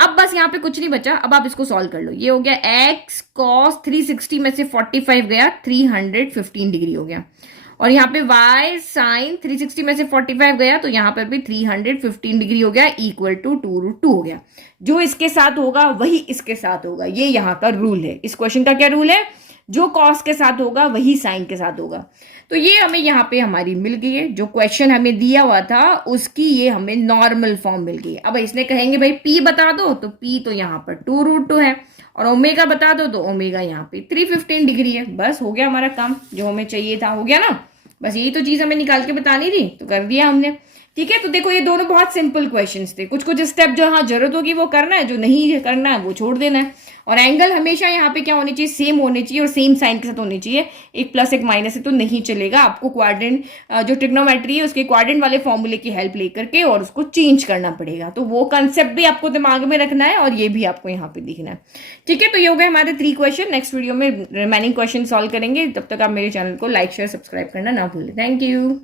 अब बस यहाँ पे कुछ नहीं बचा, अब आप इसको सॉल्व कर लो। ये हो गया x cos 360 में से 45 गया, 315 डिग्री हो गया। और यहाँ पे y साइन 360 में से 45 गया, तो यहाँ पर भी 315 डिग्री हो गया, इक्वल टू 2√2 हो गया। जो इसके साथ होगा वही इसके साथ होगा, ये यहाँ का रूल है। इस क्वेश्चन का क्या रूल है? जो कॉस के साथ होगा वही साइन के साथ होगा। तो ये हमें यहाँ पे हमारी मिल गई है, जो क्वेश्चन हमें दिया हुआ था उसकी ये हमें नॉर्मल फॉर्म मिल गई है। अब इसने कहेंगे भाई पी बता दो, तो पी तो यहाँ पर 2√2 है, और ओमेगा बता दो तो ओमेगा यहाँ पे 315 डिग्री है। बस हो गया हमारा काम, जो हमें चाहिए था हो गया ना। बस यही तो चीज हमें निकाल के बतानी थी, तो कर दिया हमने। ठीक है, तो देखो ये दोनों बहुत सिंपल क्वेश्चंस थे। कुछ कुछ स्टेप जो हाँ जरूरत होगी वो करना है, जो नहीं करना है वो छोड़ देना है। और एंगल हमेशा यहाँ पे क्या होनी चाहिए? सेम होने चाहिए, और सेम साइन के साथ होनी चाहिए। एक प्लस एक माइनस से तो नहीं चलेगा। आपको क्वाड्रेंट जो ट्रिग्नोमेट्री है उसके क्वाड्रेंट वाले फॉर्मूले की हेल्प लेकर के और उसको चेंज करना पड़ेगा। तो वो कंसेप्ट भी आपको दिमाग में रखना है, और ये भी आपको यहाँ पे दिखना है। ठीक है, तो ये हो गए हमारे 3 क्वेश्चन। नेक्स्ट वीडियो में रिमेनिंग क्वेश्चन सॉल्व करेंगे। तब तक आप मेरे चैनल को लाइक शेयर सब्सक्राइब करना ना भूलें। Thank you.